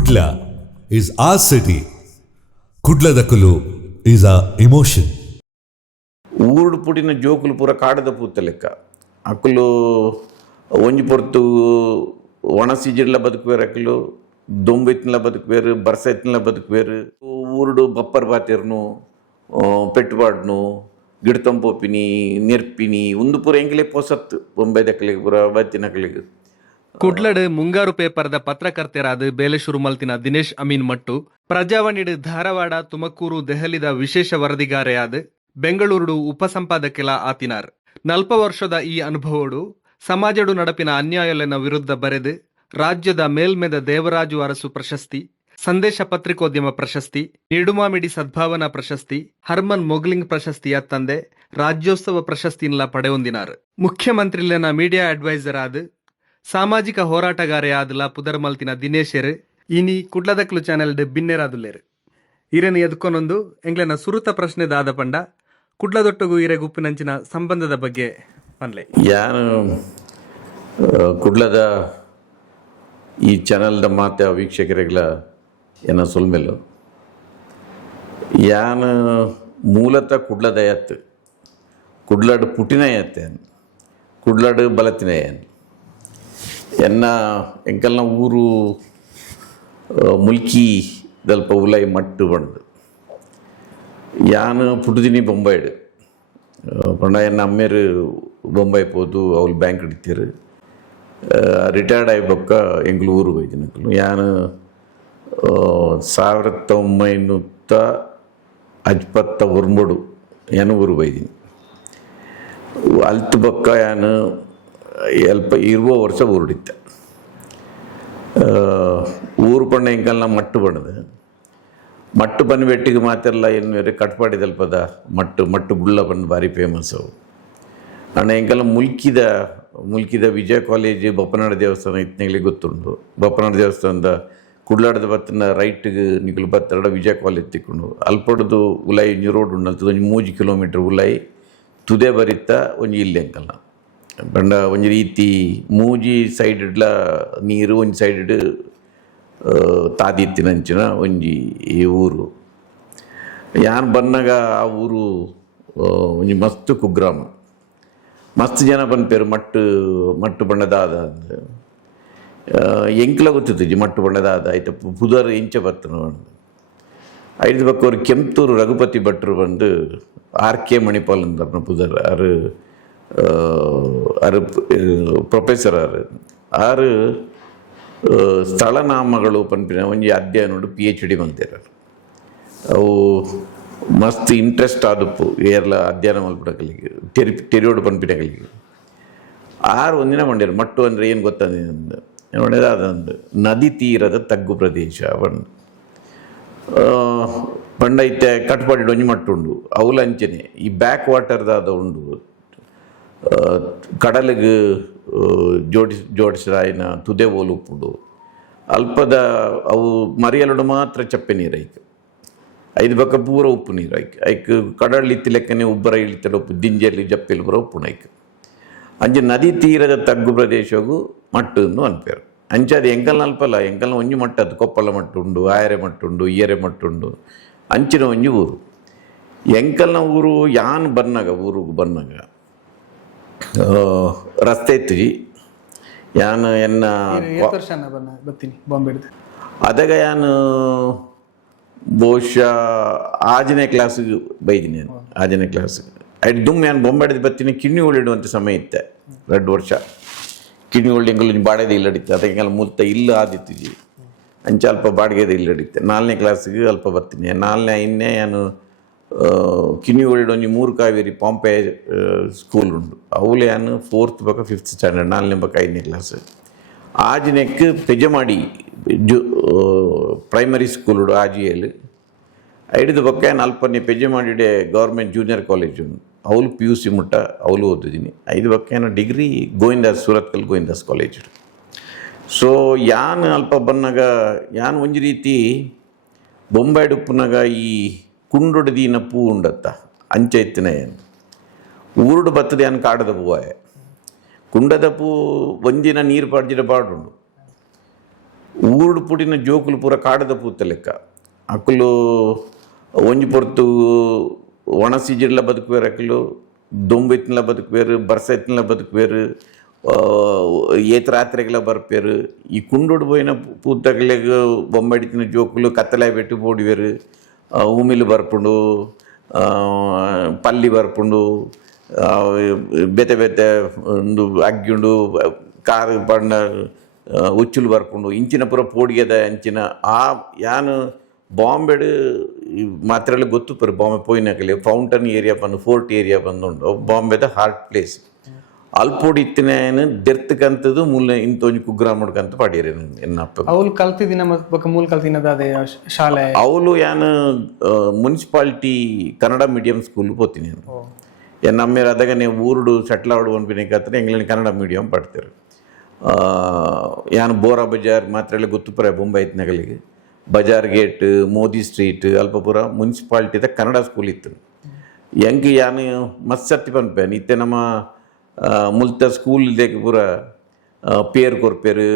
Kudla is our city. Kudladakulu is our emotion. ಊರುಡು ಪುಡಿನ ಜೋಕುಲು ಪೂರ ಕಾಡದ ಪೂತ ಲೆಕ್ಕ ಅಕ್ಕಲು ಒಂಜಿ ಪೊರ್ತು ಒಣ ಸೀಜಿಡ್ಲ ಬದುಕುವೇರು ಅಕ್ಕಲು ದೊಂಬೆತ್ತಿನ ಬದುಕುವೇರು ಬರ್ಸೆತ್ತಿನ ಬದುಕುವೇರು ಊರುಡು ಬಪ್ಪರ್ ಬಾತಿರ್ನು ಪೆಟ್ಟುಪಾಡ್ನು ಗಿಡತಂಪೋಪಿನಿ ನೆರ್ಪಿನಿ ಒಂದು ಪೂರ ಎಂಗ್ಲೆ ಪೊಸತ್ತು ಬೊಂಬೆ ದಕ್ಕಲಿಗೆ ಪೂರ ಬತ್ತಿನಕಲಿಗೆ ಕುಡ್ಲಡ್ ಮುಂಗಾರು ಪೇಪರ್ದ ಪತ್ರಕರ್ತೆರಾದ ಬೇಲೆಶೂರು ಮಲ್ತಿನ ದಿನೇಶ್ ಅಮೀನ್ ಮಟ್ಟು ಪ್ರಜಾವಾಣಿಡ್ ಧಾರವಾಡ ತುಮಕೂರು ದೆಹಲಿದ ವಿಶೇಷ ವರದಿಗಾರೆಯಾದ ಬೆಂಗಳೂರು ಉಪಸಂಪಾದಕೆಲ ಆತಿನಾರ್ 40 ವರ್ಷದ ಈ ಅನುಭವಡು ಸಮಾಜಡು ನಡಪಿನ ಅನ್ಯಾಯಲೆನ ವಿರುದ್ಧ ಬರೆದು ರಾಜ್ಯದ ಮೇಲ್ಮೆದ ದೇವರಾಜು ಅರಸು ಪ್ರಶಸ್ತಿ, ಸಂದೇಶ ಪತ್ರಿಕೋದ್ಯಮ ಪ್ರಶಸ್ತಿ, ನಿಡುಮಾಮಿಡಿ ಸದ್ಭಾವನಾ ಪ್ರಶಸ್ತಿ, ಹರ್ಮನ್ ಮೊಗ್ಲಿಂಗ್ ಪ್ರಶಸ್ತಿಯ ತಂದೆ ರಾಜ್ಯೋತ್ಸವ ಪ್ರಶಸ್ತಿನ ಪಡೆಯೊಂದಿನಾರ್. ಮುಖ್ಯಮಂತ್ರಿಲೆನ ಮೀಡಿಯಾ ಅಡ್ವೈಸರ್ ಆದ ಸಾಮಾಜಿಕ ಹೋರಾಟಗಾರೆಯಾದಲ ಪುದರ್ಮಲ್ತಿನ ದಿನೇಶರ್ ಇನಿ ಕುಡ್ಲದಕ್ಲು ಚಾನೆಲ್ ಬಿನ್ನೆರಾದುಲ್ಲೇರು ಇರೆನು ಎದ್ಕೊನೊಂದು ಎಂಗ್ಲೆನ ಸುರುತ ಪ್ರಶ್ನೆದಾದ ಪಂಡ ಕುಡ್ಲದೊಟ್ಟುಗು ಇರೆ ಗುಪ್ಪಿನಂಚಿನ ಸಂಬಂಧದ ಬಗ್ಗೆ ಪನ್ಲೆ ಯಾನು ಕುಡ್ಲದ ಈ ಚಾನಲ್ದ ಮಾತೆ ವೀಕ್ಷಕರಿಗೆಲ್ಲ ಏನ ಸೊಲ್ಮೆಲು ಯಾನು ಮೂಲತಃ ಕುಡ್ಲದ ಎತ್ತು ಕುಡ್ಲಡ್ ಪುಟಿನ ಎತ್ತೇನು ಕುಡ್ಲಡ್ ಬಲತಿನ ಏನು ಎನ್ನ ಎಂಕಲ್ನ ಊರು ಮುಲ್ಕಿ ದಲ್ಪ ಉಲೈ ಮಟ್ಟು ಬಂದು ಯಾನು ಪುಟುದಿನಿ ಬೊಂಬೈಡು ಪಂಡ ಎನ್ನ ಅಮ್ಮೇರು ಬೊಂಬೈ ಪೋದು ಅವ್ಲು ಬ್ಯಾಂಕ್ ಹಿಡಿತೀರು ರಿಟೈರ್ಡ್ ಆಗಿ ಬೊಕ್ಕ ಎಂಗ್ಲು ಊರು ಹೋಯ್ತಿನಕಲು ಯಾನು 1959 ಏನು ಊರು ಹೋಯ್ತೀನಿ ಅಲ್ತು ಬೊಕ್ಕ ಯಾನು ಎಲ್ಪ 20 ವರ್ಷ ಊರುಡಿತ್ತೆ ಊರು ಪಂಡ ಎಂಕಲ್ನ ಮಟ್ಟು ಬಣ್ಣದು ಮಟ್ಟು ಬನ್ನಿ ಬೆಟ್ಟಿಗೆ ಮಾತೆಲ್ಲ ಏನು ಕಟ್ಪಾಡಿದಲ್ಪದ ಮಟ್ಟು ಗುಳ್ಳ ಬಂದು ಭಾರಿ ಫೇಮಸ್ ಅವು ಅಣ್ಣ ಎಂಕಲ್ಲ ಮುಲ್ಕಿದ ವಿಜಯ ಕಾಲೇಜ್ ಬಪ್ಪನಾಡ ದೇವಸ್ಥಾನ ಇತ್ನೆಗ್ಲಿ ಗೊತ್ತುಂಡು ಬಪ್ಪನಾಡ ದೇವಸ್ಥಾನದ ಕುಡ್ಲಾಡದ ಬತ್ತಿನ ರೈಟ್ಗೆ ನಿಕಲು ಬತ್ತರಡ ವಿಜಯ ಕಾಲೇಜ್ ತಿಕ್ಕೊಂಡು ಅಲ್ಪಡ್ದು ಉಲೈ ರೋಡ್ ಉಂಡು ಒಂಜಿ 3 ಕಿಲೋಮೀಟರ್ ಉಲೈ ತುದೆ ಬರಿತ ಒಂಜಿ ಇಲ್ಲಿ ಎಂಕಲ್ನ ಪಂಡ ಒಂಜಿ ರೀತಿ ಮೂಜಿ ಸೈಡ್ಲ ನೀರು ಒಂಜಿ ಸೈಡ್ ತಾದಿತ್ತಿನಂಚಿನ ಒಂಜಿ ಈ ಊರು ಯಾನ್ ಬನ್ನಾಗ ಆ ಊರು ಒಂಜಿ ಮಸ್ತ್ ಕುಗ್ರಾಮ ಮಸ್ತ್ ಜನ ಬಂದ್ಪೇರು ಮಟ್ಟು ಬಣ್ಣದಾದ ಎಂಕ್ಲ ಗೊತ್ತಿತ್ತು ಮಟ್ಟು ಬಣ್ಣದಾದ ಆಯ್ತು ಪುದರ್ ಎಂಚ ಬರ್ತನ ಐದು ಪಕ್ಕ ಅವ್ರು ಕೆಂಪೂರು ರಘುಪತಿ ಭಟ್ರು ಬಂದು RK ಮಣಿಪಾಲ್ ಅಂತ ಪುದರ್ ಅರು ಪ್ರೊಫೆಸರ್ ಆರು ಸ್ಥಳನಾಮಗಳು ಪನ್ಪಿನ ಒಂಜಿ ಅಧ್ಯಯನ PhD ಬಂದಿರ ಅವು ಮಸ್ತ್ ಇಂಟ್ರೆಸ್ಟ್ ಆದಪ್ಪು ಏರ್ಲ ಅಧ್ಯಯನ ಮಲ್ಪಡಕಲಿಗೆ ತೆರಿಯೋಡು ಪನ್ಪಿನಕಲಿಗೆ ಆರು ಒಂದಿನ ಮಂಡ್ಯರು ಮಟ್ಟು ಅಂದರೆ ಏನು ಗೊತ್ತಂದು ನೋಡಿದ್ರೆ ಅದೊಂದು ನದಿ ತೀರದ ತಗ್ಗು ಪ್ರದೇಶ ಬಂದು ಪಂಡೈತೆ ಕಟ್ಪಾಡಿ ಒಂಜಿ ಮಟ್ಟು ಉಂಡು ಅವಲಂಚನೆ ಈ ಬ್ಯಾಕ್ ವಾಟರ್ದಾದ ಉಂಡು ಕಡಲಿಗೆ ಜೋಡಿಸಿರಾಯಿನ ತುದೆ ಓಲುಪ್ಪುಡು ಅಲ್ಪದ ಅವು ಮರಿಯಲುಡು ಮಾತ್ರ ಚಪ್ಪೆ ನೀರು ಐದು ಪಕ್ಕ ಪೂರ ಉಪ್ಪು ನೀರು ಐಕ್ ಕಡಲ್ ಇತ್ತಿ ಲೆಕ್ಕನೆ ಉಬ್ಬರ ಇಳಿತಡ ಉಪ್ಪು ದಿಂಜಲ್ಲಿ ಜಪ್ಪೆಲು ಪೂರ ಉಪ್ಪುನ ಅಂಚೆ ನದಿ ತೀರದ ತಗ್ಗು ಪ್ರದೇಶಗೂ ಮಟ್ಟು ಅನ್ಪೇರು ಅಂಚೆ ಅದು ಎಂಕಲ್ನ ಅಲ್ಪಲ್ಲ ಎಂಕಲ್ನ ಒಂಜಿ ಮಟ್ಟದ್ದು ಕೊಪ್ಪಳ ಮಟ್ಟು ಉಂಡು ಆಯರೆ ಮಟ್ಟು ಉಂಡು ಈಯರೆ ಮಟ್ಟು ಉಂಡು ಅಂಚಿನ ಒಂಜಿ ಊರು ಎಂಕಲ್ನ ಊರು ಯಾನ್ ಊರಿಗೆ ಬನ್ನಾಗ ರಸ್ತೆ ಇತ್ತು ಯಾನು ಎನ್ನ ಅದಾಗ ಯಾನು ಬಹುಶಃ 6ನೇ ಕ್ಲಾಸಿಗೆ ಬೈದಿನಿ ನಾನು 6ನೇ ಕ್ಲಾಸಿಗೆ ಐದು ದುಮ್ಮೆ ನಾನು ಬೊಂಬೆಡ್ದು ಬತ್ತೀನಿ ಕಿಣ್ಣಿ ಉಳಿಡುವಂಥ ಸಮಯ ಇತ್ತೆ 2 ವರ್ಷ ಕಿಣ್ಣಿ ಉಳ್ಳಿ ಎಂಗಲ್ ಬಾಡಿಗೆ ಇಲ್ಲಡಿತ್ತೆ ಅದಕ್ಕೆಲ್ಲ ಮುತ್ತ ಇಲ್ಲ ಆದಿತ್ತು ಅಂಚೆ ಅಲ್ಪ ಬಾಡಿಗೆದ ಇಲ್ಲಡಿತ್ತೆ 4ನೇ ಕ್ಲಾಸಿಗೆ ಅಲ್ಪ ಬರ್ತೀನಿ 4ನೇ 5ನೇ ನಾನು ಕಿನ್ನಿ ಒಳ್ಳೆ ಒಂಜಿ 3 ಕಾವೇರಿ ಪಾಂಪೆ ಸ್ಕೂಲ್ ಉಂಡು ಅವಳು ಯಾನು 4th ಬಕ್ಕ 5th ಸ್ಟ್ಯಾಂಡರ್ಡ್ 4ನೇ ಬಕ್ಕ 5ನೇ ಕ್ಲಾಸ್ ಆಜಿನೆಕ್ ಪೆಜಮಾಡಿ ಪ್ರೈಮರಿ ಸ್ಕೂಲ್ ಉಂಡು ಆಜಿಯಲ್ಲಿ ಐದು ಬಕ್ಕ ಏನು ಅಲ್ಪನೇ ಪೆಜಮಾಡಿಡೆ ಗೌರ್ಮೆಂಟ್ ಜೂನಿಯರ್ ಕಾಲೇಜ್ ಉಂಡು ಅವಳು PUC ಮುಟ್ಟ ಅವಳು ಓದಿದ್ದೀನಿ 5 ಬಕ್ಕ ಏನೋ degree Govindas Surathkal Govindas college so ಯಾನ್ ಅಲ್ಪ ಬನ್ನಾಗ ಯಾನ್ ಒಂಜಿ ರೀತಿ ಬೊಂಬಾಯಿ ಉಪ್ಪುನಾಗ ಈ ಕುಂಡೊಡ್ದಿನ ಪೂ ಉಂಡತ್ತ ಅಂಚೆ ಇತ್ತಿನ ಏನು ಊರುಡು ಬತ್ತದ ಏನು ಕಾಡದ ಪೂವಾಯ ಕುಂಡದ ಪೂ ಒಂದಿನ ನೀರು ಪಾಡ್ಜಿಡ ಪಾಡುಂಡು ಊರುಡು ಪುಡಿನ ಜೋಕುಲು ಪೂರ ಕಾಡದ ಪೂತ ಲೆಕ್ಕ ಅಕ್ಕಲು ಒಂಜಿ ಪೊರ್ತು ಒಣ ಸೀಜನ್ಲ ಬದುಕುವೇರು ಅಕ್ಕಲು ದೊಂಬೆತ್ತಿನ ಬದುಕುವೇರು ಬರ್ಸೆತ್ತಿನ ಬದುಕುವೇರು ಏತ ರಾತ್ರಿಗೆಲ್ಲ ಬರ್ಪೇರು ಈ ಕುಂಡೋಡು ಪೋಯಿನ ಪೂತಗಳಿಗೆ ಬೊಂಬಡಿತಿನ ಜೋಕುಲು ಕತ್ತಲಾಯಿ ಬೆಟ್ಟು ಬೋಡಿವೇರು ಉಮಿಲು ಬರ್ಪುಂಡು ಪಲ್ಲಿ ಬರ್ಪುಂಡು ಬೆತೆ ಬೆತೆ ಒಂದು ಅಗ್ಗಿಂಡು ಕಾರು ಬಣ್ಣ ಉಚ್ಚುಲು ಬರ್ಪುಂಡು ಇಂಚಿನ ಪೂರ ಪೋಡಿಗೆದ ಅಂಚಿನ ಆ ಯಾನು ಬಾಂಬೆಡು ಮಾತ್ರ ಗೊತ್ತು ಪರ ಬಾಂಬೆ ಪೋಯಿನಕಲಿ ಫೌಂಟನ್ ಏರಿಯಾ ಬಂದು ಫೋರ್ಟ್ ಏರಿಯಾ ಬಂದುಂಡು ಬಾಂಬೆದ ಹಾರ್ಟ್ ಪ್ಲೇಸ್ ಅಲ್ಪೋಡಿ ಇತ್ತಿನೇನು ದೆರ್ತಕ್ಕಂಥದ್ದು ಮೂಲ ಇಂತೊಂಜಿ ಕುಗ್ರಾಮಡ್ಕಂತ ಪಾಡಿರಿ ಎನ್ನಪ್ಪ ಅವಳು ಕಲ್ತಿದಿನ ಮೂಲ ಕಲ್ತಿನದ ಅದೇ ಶಾಲೆ ಅವಳು ಯಾನು ಮುನ್ಸಿಪಾಲಿಟಿ ಕನ್ನಡ ಮೀಡಿಯಂ ಸ್ಕೂಲ್ ಹೋಗ್ತೀನಿ ನಮ್ಮೇಲೆ ಅದಾಗ ನೀವು ಊರುಡು ಸೆಟ್ಲ್ ಆಡು ಅನ್ಪಿನಿಕತ್ರ ಎಂಗ್ಲಂಡ್ ಕನ್ನಡ ಮೀಡಿಯಂ ಪಡ್ತಾರೆ ಯಾನು ಬೋರಾ ಬಜಾರ್ ಮಾತ್ರ ಗೊತ್ತು ಪರ ಬೊಂಬೈ ನಗಲಿಗೆ ಬಜಾರ್ ಗೇಟ್ ಮೋದಿ ಸ್ಟ್ರೀಟ್ ಅಲ್ಪ ಪೂರ ಮುನ್ಸಿಪಾಲ್ಟಿದ ಕನ್ನಡ ಸ್ಕೂಲ್ ಇತ್ತು ಹೆಂಗೆ ಯಾನು ಮಸ್ತ್ ಸರ್ತಿ ಪನ್ಪೇನು ಇತ್ತೆ ನಮ್ಮ ಮುಲ್ತ ಸ್ಕೂಲ್ ಇಲ್ದೇಕ ಪೂರ ಪೇರು ಕೊರ್ಪೇರು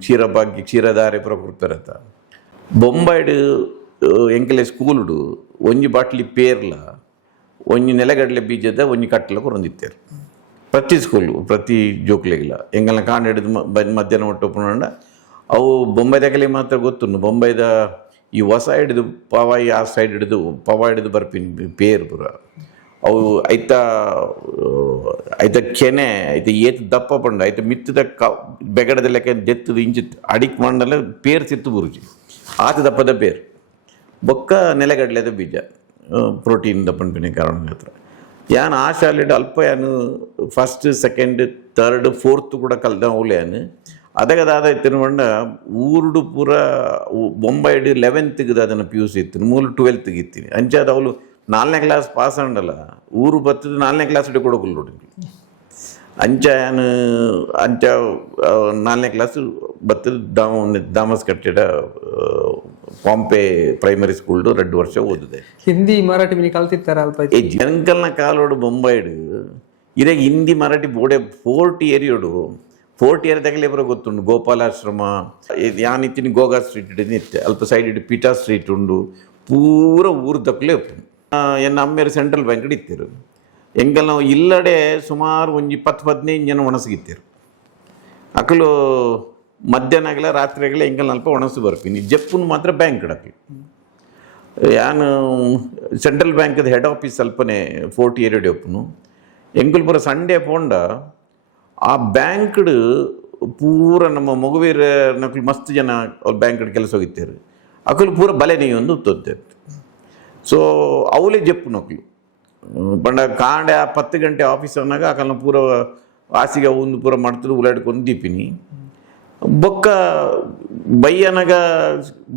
ಕ್ಷೀರಭಾಗ್ಯ ಕ್ಷೀರಧಾರೆ ಪೂರ ಕೊರ್ಪೇರತ್ತ ಬೊಂಬೈಡು ಎಂಕಲೆ ಸ್ಕೂಲುಡು ಒಂಜಿ ಬಾಟ್ಲಿ ಪೇರ್ಲ ಒಂಜಿ ನೆಲಗಡಲೆ ಬೀಜದ ಒಂಜಿ ಕಟ್ಟಲ ಕೊರೊಂದಿತ್ತೇರು ಪ್ರತಿ ಸ್ಕೂಲು ಪ್ರತಿ ಜೋಕ್ಲೆಗಿಲ್ಲ ಎಂಗಲ್ನ ಕಾಂಡ ಹಿಡಿದು ಮಧ್ಯಾಹ್ನ ಒಟ್ಟು ಪುನಂಡ ಅವು ಬೊಂಬೈದಾಗಲಿ ಮಾತ್ರ ಗೊತ್ತುಂಡು ಬೊಂಬೈದ ಈ ಹೊಸ ಹಿಡಿದು ಪವಾಯಿ ಆ ಸೈಡ್ ಹಿಡಿದು ಪವ ಹಿಡಿದು ಬರ್ಪಿನಿ ಪೇರು ಪೂರ ಅವು ಐತ ಕೆನೆ ಐತ ಏತ್ ದಪ್ಪ ಪಂಡ ಐತ ಮಿತ್ತದ ಬೆಗಡದ ಲೆಕ್ಕ ದೆತ್ತದ ಇಂಚಿತ್ತು ಅಡಿಕ್ ಮಂಡಲ ಪೇರು ಸಿತ್ತು ಬುರುಜಿ ಆತ ದಪ್ಪದ ಪೇರು ಬೊಕ್ಕ ನೆಲಗಡ್ಲೆದ ಬೀಜ ಪ್ರೋಟೀನ್ ದಪ್ಪನ ಕಾರಣ ಹತ್ರ ಯಾನು ಆ ಶಾಲೆಡ್ ಅಲ್ಪ ಯಾನು ಫಸ್ಟ್ ಸೆಕೆಂಡ್ ಥರ್ಡ್ ಫೋರ್ತ್ ಕೂಡ ಕಲ್ದ ಅವಲೇನು ಅದಗದಾದ ತಿನ್ಕೊಂಡ ಊರುಡು ಪೂರ ಬೊಂಬೈಡು 11th ಅದನ್ನು PUC ಇತ್ತು ಮೂಲ 12th ಇತ್ತೀನಿ ಅಂಚಾದ ಅವಳು 4ನೇ ಕ್ಲಾಸ್ ಪಾಸ್ ಅಂಡಲ್ಲ ಊರು ಬತ್ತದ 4ನೇ ಕ್ಲಾಸ್ ಇಟ್ಟು ಕೊಡೋಕಲ್ಲ ನೋಡಿ ಅಂಚ ಯಾನು ಅಂಚ 4ನೇ ಕ್ಲಾಸ್ ಬತ್ತದ ದಾಮಸ್ ಕಟ್ಟಿಡ ಪಾಂಪೆ ಪ್ರೈಮರಿ ಸ್ಕೂಲ್ 2 ವರ್ಷ ಓದಿದೆ ಹಿಂದಿ ಮರಾಠಿ ಮಿನಿ ಕಲ್ತಿರ್ತಾರ ಅಲ್ಪ ಈ ಜನಕಲ್ನ ಕಾಲೋಡು ಬೊಂಬೈಡು ಇದಾಗ ಹಿಂದಿ ಮರಾಠಿ ಬೋಡೆ ಫೋರ್ಟ್ ಏರಿಯಾದಾಗಲೇ ಬರೋ ಗೊತ್ತುಂಡು ಗೋಪಾಲಾಶ್ರಮ ಯಾನಿತ್ತಿನ ಗೋಗಾ ಸ್ಟ್ರೀಟ್ ಇಡಿದು ನಿತ್ತೆ ಅಲ್ಪ ಸೈಡ್ ಇಟ್ಟು ಪೀಟಾ ಸ್ಟ್ರೀಟ್ ಉಂಡು ಪೂರ ಊರು ದಕ್ಕಲೇ ಎನ್ನ ಅಮ್ಮೇರು ಸೆಂಟ್ರಲ್ ಬ್ಯಾಂಕ್ ಇತ್ತಿರು ಎಂಗಲ್ ನಾವು ಇಲ್ಲಡೆ ಸುಮಾರು ಒಂಜಿ 10-15 ಜನ ಒಣಸಿಗಿತ್ತಿರು ಅಕ್ಕಲು ಮಧ್ಯಾಹ್ನ ಆಗಲ ರಾತ್ರಿ ಆಗಲ ಎಂಗಲ್ ಅಲ್ಪ ಒಣಸು ಬರ್ತೀನಿ ಜಪ್ಪುನು ಮಾತ್ರ ಬ್ಯಾಂಕ್ ಇಡಕ್ಕೆ ಯಾನು ಸೆಂಟ್ರಲ್ ಬ್ಯಾಂಕ್ದ ಹೆಡ್ ಆಫೀಸ್ ಅಲ್ಪನೇ ಫೋರ್ಟ್ ಏರಿಯಾ ಒಪ್ಪನು ಎಂಕುಲ್ ಪೂರ ಸಂಡೇ ಪೋಂಡ ಆ ಬ್ಯಾಂಕ್ಡ್ ಪೂರ ನಮ್ಮ ಮಗುವೀರ ನಕಲು ಮಸ್ತ್ ಜನ ಅವ್ರು ಬ್ಯಾಂಕ್ಡ್ ಕೆಲಸ ಹೋಗಿತ್ತೇರು ಅಕಲು ಪೂರ ಬಲೆ ನೀವೊಂದು ಉತ್ತೋತ್ತೆ ಸೊ ಅವಲೇ ಜಪ್ಪು ನಕಲು ಬಂಡ ಕಾಂಡೆ ಆ 10 ಗಂಟೆ ಆಫೀಸ್ ಅನ್ನಾಗ ಅಕಲ್ನ ಪೂರ ಆಸಿಗೆ ಒಂದು ಪೂರ ಮಾಡ್ತಿದ್ದು ಉಲಾಡ್ಕೊಂಡು ದೀಪಿನಿ ಬೊಕ್ಕ ಬಯ್ಯನಾಗ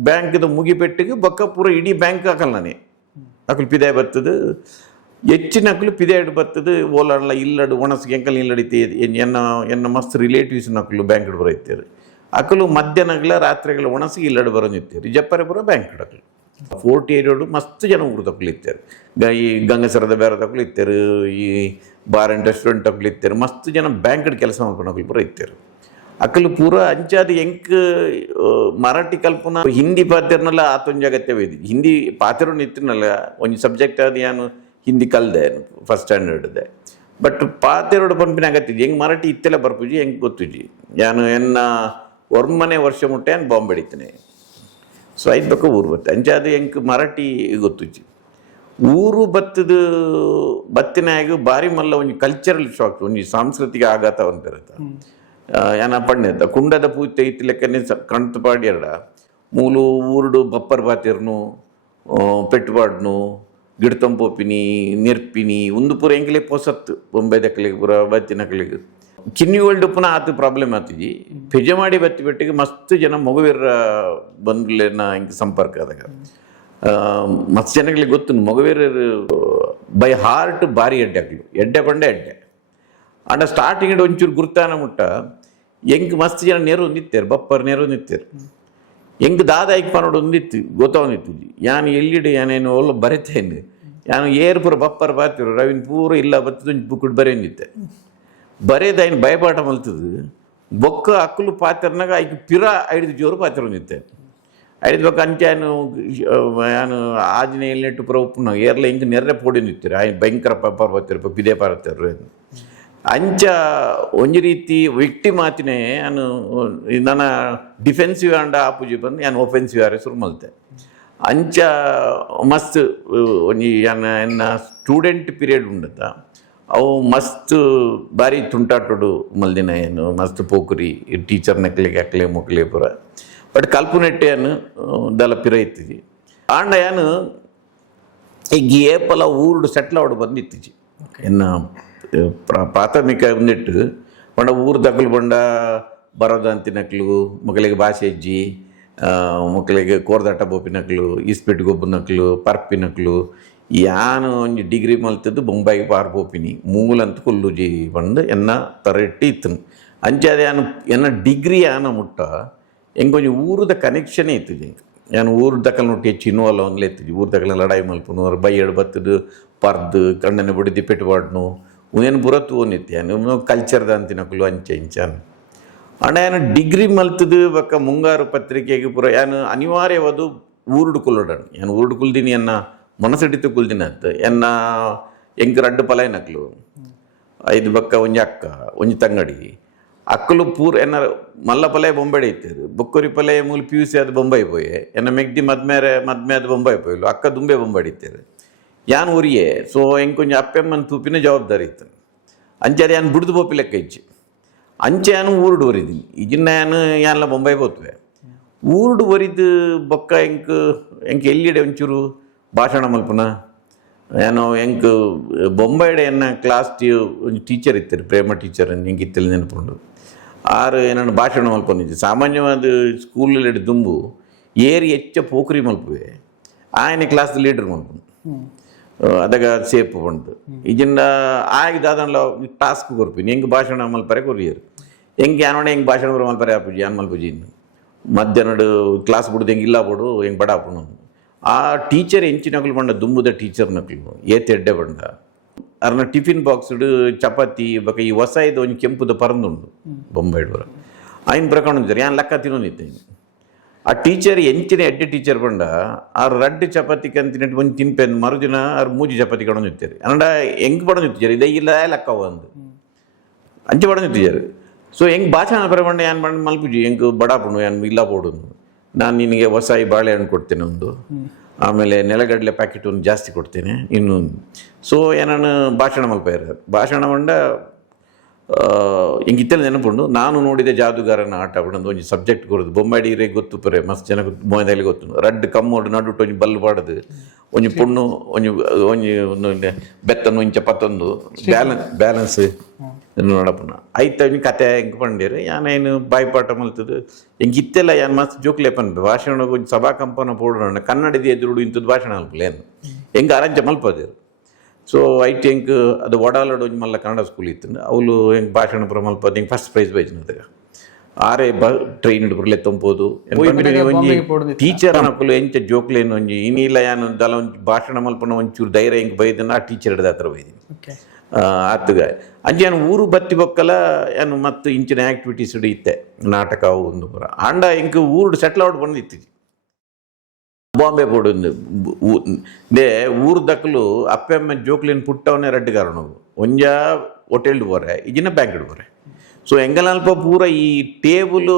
ಬ್ಯಾಂಕ್ದ ಮುಗಿಪೆಟ್ಟಿಗೆ ಬೊಕ್ಕ ಪೂರ ಇಡೀ ಬ್ಯಾಂಕ್ ಹಾಕಲ್ನೇ ಅಕಲು ಪಿದಾಯ ಬರ್ತದೆ ಹೆಚ್ಚಿನ ಅಕ್ಕಲು ಪಿದಾಯ್ಡು ಬರ್ತದೆ ಓಲಾಡಲ್ಲ ಇಲ್ಲಡು ಒಣಸಿಗೆ ಎಂಕಲ್ ಇಲ್ಲಡಿತಿ ಎನ್ನ ಮಸ್ತ್ ರಿಲೇಟಿವ್ಸ್ ನಕ್ಕಲು ಬ್ಯಾಂಕ್ ಬರೈತೇರು ಅಕ್ಕಲು ಮಧ್ಯಾಹ್ನಗಳ ರಾತ್ರಿಗಳ ಒಣಸಿಗೆ ಇಲ್ಲಡು ಬರೋದಿತ್ತೇರು ಜಪ್ಪರೆ ಪುರ ಬ್ಯಾಂಕ್ ಇಡಕ್ಕಲು ಫೋರ್ಟ್ ಏರಿಯೋಡು ಮಸ್ತ್ ಜನ ಊರು ತಕ್ಕಲು ಇತ್ತೇರು ಈ ಗಂಗಸರದ ಬೇರೆ ತಕ್ಕಲು ಇತ್ತೇರು ಈ ಬಾರ್ ಆ್ಯಂಡ್ ರೆಸ್ಟೋರೆಂಟ್ ತಕ್ಕಲು ಇತ್ತೇರು ಮಸ್ತ್ ಜನ ಬ್ಯಾಂಕ್ಡ್ ಕೆಲಸ ಮಾಡ್ಕೊಂಡು ಪೂರ ಇತ್ತೇರು ಅಕ್ಕಲು ಪೂರ ಅಂಚಾದ ಎಂಕ್ ಮರಾಠಿ ಕಲ್ಪನಾ ಹಿಂದಿ ಪಾತ್ರನಲ್ಲ ಆತೊಂಜಿ ಅಗತ್ಯವೇ ಹಿಂದಿ ಪಾತ್ರ ನಿತ್ತಿನಲ್ಲ ಒಂದು ಸಬ್ಜೆಕ್ಟ್ ಅದು ಏನು ಹಿಂದಿ ಕಲ್ದೆ ಫಸ್ಟ್ ಸ್ಟ್ಯಾಂಡರ್ಡ್ದೆ ಬಟ್ ಪಾತೆರಡು ಪಂಪಿನ ಅಗತ್ಯ ಹೆಂಗೆ ಮರಾಠಿ ಇತ್ತೆಲ್ಲ ಬರ್ಪುಜಿ ಹೆಂಗೆ ಗೊತ್ತುಜಿ ನಾನು ಎನ್ನ ಒರ್ಮನೆ ವರ್ಷ ಮುಟ್ಟೆ ನಾನು ಬಾಂಬೆ ಹಿಡಿತೇನೆ ಸೊ ಐದು ಬಕ್ಕ ಊರು ಬತ್ತೆ ಅಂಚಾದ ಹೆಂಗೆ ಮರಾಠಿ ಗೊತ್ತುಜಿ ಊರು ಬತ್ತಿನಾಗ ಭಾರಿ ಮಲ್ಲ ಒಂದು ಕಲ್ಚರಲ್ ಶಾಕ್ ಒಂದು ಸಾಂಸ್ಕೃತಿಕ ಆಘಾತ ಒಂದಿರುತ್ತೆ ಏನ ಪಣ್ಣೆತ್ತ ಕುಂಡದ ಪೂಜೆ ಇತ್ತು ಲೆಕ್ಕನೆ ಕಣ್ತು ಪಾಡಿ ಎರಡ ಮೂಲು ಊರುಡು ಬಪ್ಪರ್ ಬಾತಿರ್ನು ಪೆಟ್ಟುಪಾಡ್ನು ಗಿಡತಂಪೋಪಿನಿ ನೆರ್ಪಿನಿ ಒಂದು ಪೂರ ಎಂಕಲೆ ಪೊಸತ್ತು ಬೊಂಬೈ ದಕ್ಕಲಿಗೆ ಪೂರ ಬತ್ತಿನ ಕಲಿಗೆ ಚಿನ್ನಿ ವರ್ಲ್ಡ್ ಪುನಃ ಆತು ಪ್ರಾಬ್ಲಮ್ ಆತಿಜಿ ಪೆಜ ಮಾಡಿ ಬತ್ತಿ ಬೆಟ್ಟಿಗೆ ಮಸ್ತ್ ಜನ ಮಗುವೀರ ಬಂದ್ಲೇನ ಹಿಂಗೆ ಸಂಪರ್ಕ ಆದಾಗ ಮಸ್ತ್ ಜನಗಳಿಗೆ ಗೊತ್ತು ಮಗುವೀರರು ಬೈ ಹಾರ್ಟ್ ಭಾರಿ ಎಡ್ಡೆ ಪಂಡೆ ಅಂಡ ಸ್ಟಾರ್ಟಿಂಗ್ ಒಂಚೂರು ಗುರ್ತಾನ ಮುಟ್ಟ ಹೆಂಗೆ ಮಸ್ತ್ ಜನ ನೇರು ನಿತ್ತೇರು ಬಪ್ಪರ್ ನೇರು ನಿತ್ತೇರು ಹೆಂಗೆ ದಾದ ಐಕ್ಪ ನೋಡು ಒಂದಿತ್ತು ಗೊತ್ತವನಿತ್ತು ಯಾನು ಎಲ್ಲಿಡು ಯಾನೇನು ಒಲ್ಲ ಬರೀತೇನೆ ಯಾನು ಏರು ಪೂರ ಬಪ್ಪರ್ ಬಾತಿರು ರವಿನ ಪೂರ ಇಲ್ಲ ಬತ್ತದ ಬುಕ್ಕುಡು ಬರೆಯಂದಿತ್ತೆ ಬರೆದ ಏನು ಭಯಪಾಠ ಮಲ್ತದು ಬೊಕ್ಕ ಅಕ್ಕಲು ಪಾತ್ರನಾಗ ಐಕ್ ಪಿರ 5 ಜೋರು ಪಾತ್ರ ಹೊಂದಿತ್ತೆ 5 ಬೊಕ್ಕ ಅಂಚೆ ನಾನು ಆಂಜನೇಯ ನೆಟ್ಟು ಪುರ ಉಪ್ಪುನ ಏರ್ಲ ಹಿಂಗೆ ನೆರ್ರೆ ಪೋಡಿ ನಿಂತಿರು ಭಯಂಕರ ಪಾರ್ವತಿರು ಪಿದೆ ಪಾರ್ವತಿರು ಅಂಚ ಒಂಜಿ ರೀತಿ ವ್ಯಕ್ತಿ ಮಾತಿನೇ ನಾನು ನನ್ನ ಡಿಫೆನ್ಸಿವ್ ಆಂಡ ಆಪುಜಿ ಬಂದು ನಾನು ಒಫೆನ್ಸಿವ್ ಆರೆ ಶುರು ಮಲ್ತೆ ಅಂಚ ಮಸ್ತ್ ಒಂಜಿ ಎನ್ನ ಸ್ಟೂಡೆಂಟ್ ಪೀರಿಯಡ್ ಉಂಡತ ಅವು ಮಸ್ತ್ ಬಾರಿ ತುಂಟಾಟೋಡು ಮಲ್ದಿನ ಏನು ಮಸ್ತ್ ಪೋಕುರಿ ಟೀಚರ್ ನಕ್ಲಿಗೆ ಅಕ್ಲೆ ಮೊಕ್ಲೆ ಪುರ ಬಟ್ ಕಲ್ಪನೆಟ್ಟೆ ಅನ್ನು ದಲ ಪಿರ ಇತ್ತಿಜಿ ಆಂಡ ಏನು ಈಗ ಏಪಲ ಊರ್ಡು ಸೆಟ್ಲ್ ಆವಡು ಬಂದಿತ್ತಿಜಿ ಎನ್ನ ಪ್ರಾಥಮಿಕ ಒಂದಿಟ್ಟು ಬಂಡ ಊರು ದಕ್ಕಲು ಬಂಡ ಬರೋದು ಅಂತಿನಕ್ಲು ಮಕ್ಕಳಿಗೆ ಭಾಷೆ ಅಜ್ಜಿ ಮಕ್ಕಳಿಗೆ ಕೋರ್ದಾಟ ಬೋಪಿನಕ್ಲು ಈಸ್ಪೆಟ್ ಗೊಬ್ಬನಕ್ಲು ಪರ್ಪಿನಕ್ಲು ಯಾನು ಒಂಜಿ ಡಿಗ್ರಿ ಮಲ್ತದ್ದು ಬೊಂಬಾಯಿಗೆ ಪಾರ್ ಬೋಪಿನಿ ಮೂಲಂತ ಕೊಲ್ಲುಜಿ ಬಂದು ಎನ್ನ ತರಟ್ಟಿ ಇತ್ತು ಅಂಚಾದ ಯಾನು ಎನ್ನ ಡಿಗ್ರಿ ಯಾನ ಮುಟ್ಟ ಎಂಗೊಂಜಿ ಊರದ ಕನೆಕ್ಷನೇ ಇತ್ತು ನಾನು ಊರು ದಕ್ಕಲ್ ನೋಟಿ ಹೆಚ್ಚು ಇನ್ವಾಲ್ವ್ ಅವನ್ಲೇ ಇತ್ತಿದ್ವಿ ಊರು ದಕ್ಕಲ ಲಡಾಯಿ ಮಲ್ಪನು ಅವ್ರು ಬೈ ಎಡು ಬತ್ತದು ಪರ್ದು ಕಣ್ಣನ್ನು ಬಿಡಿದು ಪೆಟ್ಟುಬಾಡ್ನು ಏನು ಬುರತ್ತು ಓನಿತ್ತೆ ನಾನು ಕಲ್ಚರ್ದ ಅಂತಿನಕಲು ಅಂಚೆ ಇಂಚಾನು ಅಣ್ಣ ಏನು ಡಿಗ್ರಿ ಮಲ್ತದು ಬಕ್ಕ ಮುಂಗಾರು ಪತ್ರಿಕೆಗೆ ಪುರ ಏನು ಅನಿವಾರ್ಯವಾದ ಊರುಡು ಕುಲ್ಲೋಡಣ ಏನು ಊರುಡು ಕುಲ್ದಿನಿ ಎನ್ನ ಮನಸ್ಸಿಡಿತು ಕುಲ್ದಿನ ಅಂತ ಎನ್ನ ಎಂಕ್ ರಡ್ಡು ಪಲಾಯ್ನಕ್ಲು 5 ಬಕ್ಕ ಒಂಜಿ ಅಕ್ಕ ಒಂಜಿ ತಂಗಡಿ ಅಕ್ಕಲು ಪೂರ್ ಎನ್ನ ಮಲ್ಲ ಪಲಾಯ ಬೊಂಬೆ ಇತ್ತೇರು ಬೊಕ್ಕರಿ ಪಲಾಯ ಮೂಲ PUC ಅದು ಬೊಂಬೈ ಪೋಯೆ ಎನ್ನ ಮೆಗ್ದಿ ಮದ್ಮೆ ಅದು ಬೊಂಬೈ ಪೋಯಲು ಅಕ್ಕ ದುಂಬೆ ಬೊಂಬೆ ಇತ್ತೇರು ಯಾನ್ ಊರಿಯೇ ಸೊ ಹೆಂಗೆ ಕೊಂಚ ಅಪ್ಪೆಮ್ಮನ ತೂಪಿನ ಜವಾಬ್ದಾರಿ ಇತ್ತು ಅಂಚೆ ಯಾನು ಬಿಡ್ದು ಬೋಪಿ ಲೆಕ್ಕ ಇಚ್ಚು ಅಂಚೆ ಯಾನು ಊರುಡು ಒರಿದೀನಿ ಈಗಿನ ಯಾನು ಯಾನೆಲ್ಲ ಬೊಂಬೈ ಹೋತ್ವೆ ಊರುಡು ಒರಿದು ಬೊಕ್ಕ ಹೆಂಗೆ ಎಲ್ಲಿಡೆ ಒಂಚೂರು ಭಾಷಣ ಮಲ್ಪನ ಏನೋ ಹೆಂಗೆ ಬೊಂಬೈಡೆ ಎನ್ನ ಕ್ಲಾಸ್ ಒಂದು ಟೀಚರ್ ಇತ್ತು ಪ್ರೇಮ ಟೀಚರ್ ಹೆಂಗೆ ಇತ್ತಲ್ಲಿ ನೆನಪುಂಡು ಆರು ಏನನ್ನು ಭಾಷಣ ಮಲ್ಪನಿದ್ದೆ ಸಾಮಾನ್ಯವಾದ ಸ್ಕೂಲಲ್ಲಿ ದುಂಬು ಏರಿ ಹೆಚ್ಚ ಪೋಖರಿ ಮಲ್ಪುವೆ ಆಯನ ಕ್ಲಾಸ್ ಲೀಡರ್ ಮಲ್ಪನು ಅದಾಗ ಸೇಪ್ ಬಂತು ಈಜಿಂದ ಆಗಿದಾದಲ್ಲ ಟಾಸ್ಕ್ ಕೊರ್ಪಿನಿ ಹೆಂಗೆ ಭಾಷಣ ಮಲ್ಪರೆ ಕೊರಿಯರು ಹೆಂಗೆ ಯಾನೋಣ ಹೆಂಗೆ ಭಾಷಣ ಬರೋ ಮಲ್ಪರೆ ಆಪುಜಿ ಯಾನ್ ಮಲ್ಪುಜಿ ಇನ್ನು ಮಧ್ಯಾಹ್ನ ಕ್ಲಾಸ್ ಬಿಡುದು ಹೆಂಗೆ ಇಲ್ಲ ಬಿಡು ಹೆಂಗೆ ಬಡ ಆಪುನು ಆ ಟೀಚರ್ ಹೆಂಚಿನಕ್ಲು ಬಂಡ ದುಂಬುದ ಟೀಚರ್ ನಕ್ಲು ಎಡ್ಡೆ ಬಂಡ ಅರ್ನ ಟಿಫಿನ್ ಬಾಕ್ಸ್ಡು ಚಪಾತಿ ಬಕ ಈ ಹೊಸ ಇದು ಒಂದು ಕೆಂಪುದ ಪರಂದುಂಡು ಬೊಂಬೈಡ್ವರ ಆಯ್ನ ಪ್ರಕಾರ ಅಂತಾರೆ ಯಾನ್ ಲೆಕ್ಕ ತಿನ್ನೋನಿತ್ತೆ ಆ ಟೀಚರ್ ಎಂಚಿನ ಎಡ್ಡೆ ಟೀಚರ್ ಬಂಡ ಆ ರಡ್ಡು ಚಪಾತಿ ಕಂತಿನಟ್ಟು ಒಂದು ತಿನ್ಪೆಂದು ಮರುದಿನ ಅವ್ರು ಮೂಜಿ ಚಪಾತಿ ಕಡೊಂದು ಇರ್ತಾರೆ ಅಂಡ ಹೆಂಗೆ ಪಡೊಂದು ಇರ್ತಿದ್ದಾರೆ ಇದೇ ಇಲ್ಲ ಲೆಕ್ಕ ಒಂದು ಅಂಚೆ ಪಡೊಂದು ಇರ್ತಿದ್ದಾರೆ ಸೊ ಹೆಂಗೆ ಭಾಷಣ ಬರಬಂಡ ಏನು ಮಾಡಿ ಮಲ್ಪುಜಿ ಹೆಂಗೆ ಬಡಾಪುಣು ಏನು ಇಲ್ಲ ಬೋಡುದು ನಾನು ನಿನಗೆ ಹೊಸ ಈ ಬಾಳೆಹಣ್ಣು ಕೊಡ್ತೇನೆ ಒಂದು ಆಮೇಲೆ ನೆಲಗಡಲೆ ಪ್ಯಾಕೆಟ್ ಒಂದು ಜಾಸ್ತಿ ಕೊಡ್ತೇನೆ ಇನ್ನೊಂದು ಸೊ ಏನಾನು ಭಾಷಣ ಮಲ್ಪ ಇರೋದು ಭಾಷಣ ಮಂಡ ಹಿಂಗಿತ್ತಲ್ಲಿ ನೆನಪುಂಡು ನಾನು ನೋಡಿದ ಜಾದುಗಾರನ ಆಟ ಒಂದು ಒಂಜಿ ಸಬ್ಜೆಕ್ಟ್ ಕೊಡೋದು ಬೊಂಬಾಡಿರೆ ಗೊತ್ತು ಪರೆ ಮಸ್ತ್ ಜನ ಮೊಯ್ದಲ್ಲಿ ಗೊತ್ತು ರಡ್ಡು ಕಮ್ಮೋಡು ನಡುಟ್ಟು ಒಂಜಿ ಬಲ್ಲು ಪಾಡದು ಒಂಜಿ ಪುಣ್ಣು ಒಂಜಿ ಬೆತ್ತನ್ನು ಇಂಚ ಪತ್ತೊಂದು ಬ್ಯಾಲೆನ್ಸ್ ನೋಡಪ್ಪನ ಆಯ್ತು ಅವ್ನಿಗೆ ಕತೆ ಹೆಂಗೆ ಪಂಡೇರು ಯಾನೇನು ಬಾಯ್ಪಾಠ ಮಲ್ತದು ಹೆಂಗೆ ಇತ್ತೆಲ್ಲ ಯಾನು ಮಸ್ತ್ ಜೋಕ್ಲೇಪನ್ ಭಾಷಣ ಒಂಜಿ ಸಭಾ ಕಂಪನ ಪೋಡೋಣ ಕನ್ನಡದ ಎದುರುಡು ಇಂಥದ್ದು ಭಾಷಣ ಮಲ್ಪಲೇನು ಹೆಂಗೆ ಅರಂಜ ಮಲ್ಪದೇರು ಸೊ ಐಟ್ ಹೆಂಗೆ ಅದು ಒಡಾಲೋಡು ಒಂಜಿ ಮಲ್ಲ ಕನ್ನಡ ಸ್ಕೂಲ್ ಇತ್ತು ಅವಳು ಹೆಂಗೆ ಭಾಷಣ ಪುರ ಮಲ್ಪದು ಹೆಂಗೆ ಫಸ್ಟ್ ಪ್ರೈಸ್ ಬೈಜ್ನದಾಗ ಆರೇ ಟ್ರೈನ್ ಬರಲೆ ತೊಂಬೋದು ಒಂಜಿ ಟೀಚರ್ ಅನ್ನಕ್ಕಲು ಎಂಚ ಜೋಕ್ಲೇನು ಒಂಜಿ ಇನ್ನಿಲ್ಲ ಯಾನು ದಲ ಒಂಜಿ ಭಾಷಣ ಮಲ್ಪನ ಒಂಚೂರು ಧೈರ್ಯ ಹೆಂಗೆ ಬೈದನ್ನ ಆ ಟೀಚರ್ ಹಿಡ್ದ ಹತ್ರ ಬೈದಿನಿ ಆತಗ ಅಂಚೆ ಏನು ಊರು ಬತ್ತಿ ಬೊಕ್ಕಲ ಏನು ಮತ್ತು ಇಂಚಿನ ಆ್ಯಕ್ಟಿವಿಟೀಸ್ ಇತ್ತೆ ನಾಟಕ ಅವು ಒಂದು ಪುರ ಆಂಡ ಹೆಂಗೆ ಊರು ಸೆಟ್ಲ್ ಔಟ್ ಬಂದಿತ್ತು ಬಾಂಬೆ ಪೋಡು ದೇ ಊರು ದಕ್ಕಲು ಅಪ್ಪೆಮ್ಮ ಜೋಕ್ಲಿನ ಪುಟ್ಟವನೇ ರಡ್ಡು ಕಾರಣ ಒಂಜ ಹೋಟೆಲ್ಡು ಬೋರೆ ಇಜಿನ ಬ್ಯಾಂಕ್ಡ್ ಬೋರೆ ಸೊ ಎಂಗಲಲ್ಪ ಪೂರ ಈ ಟೇಬುಲು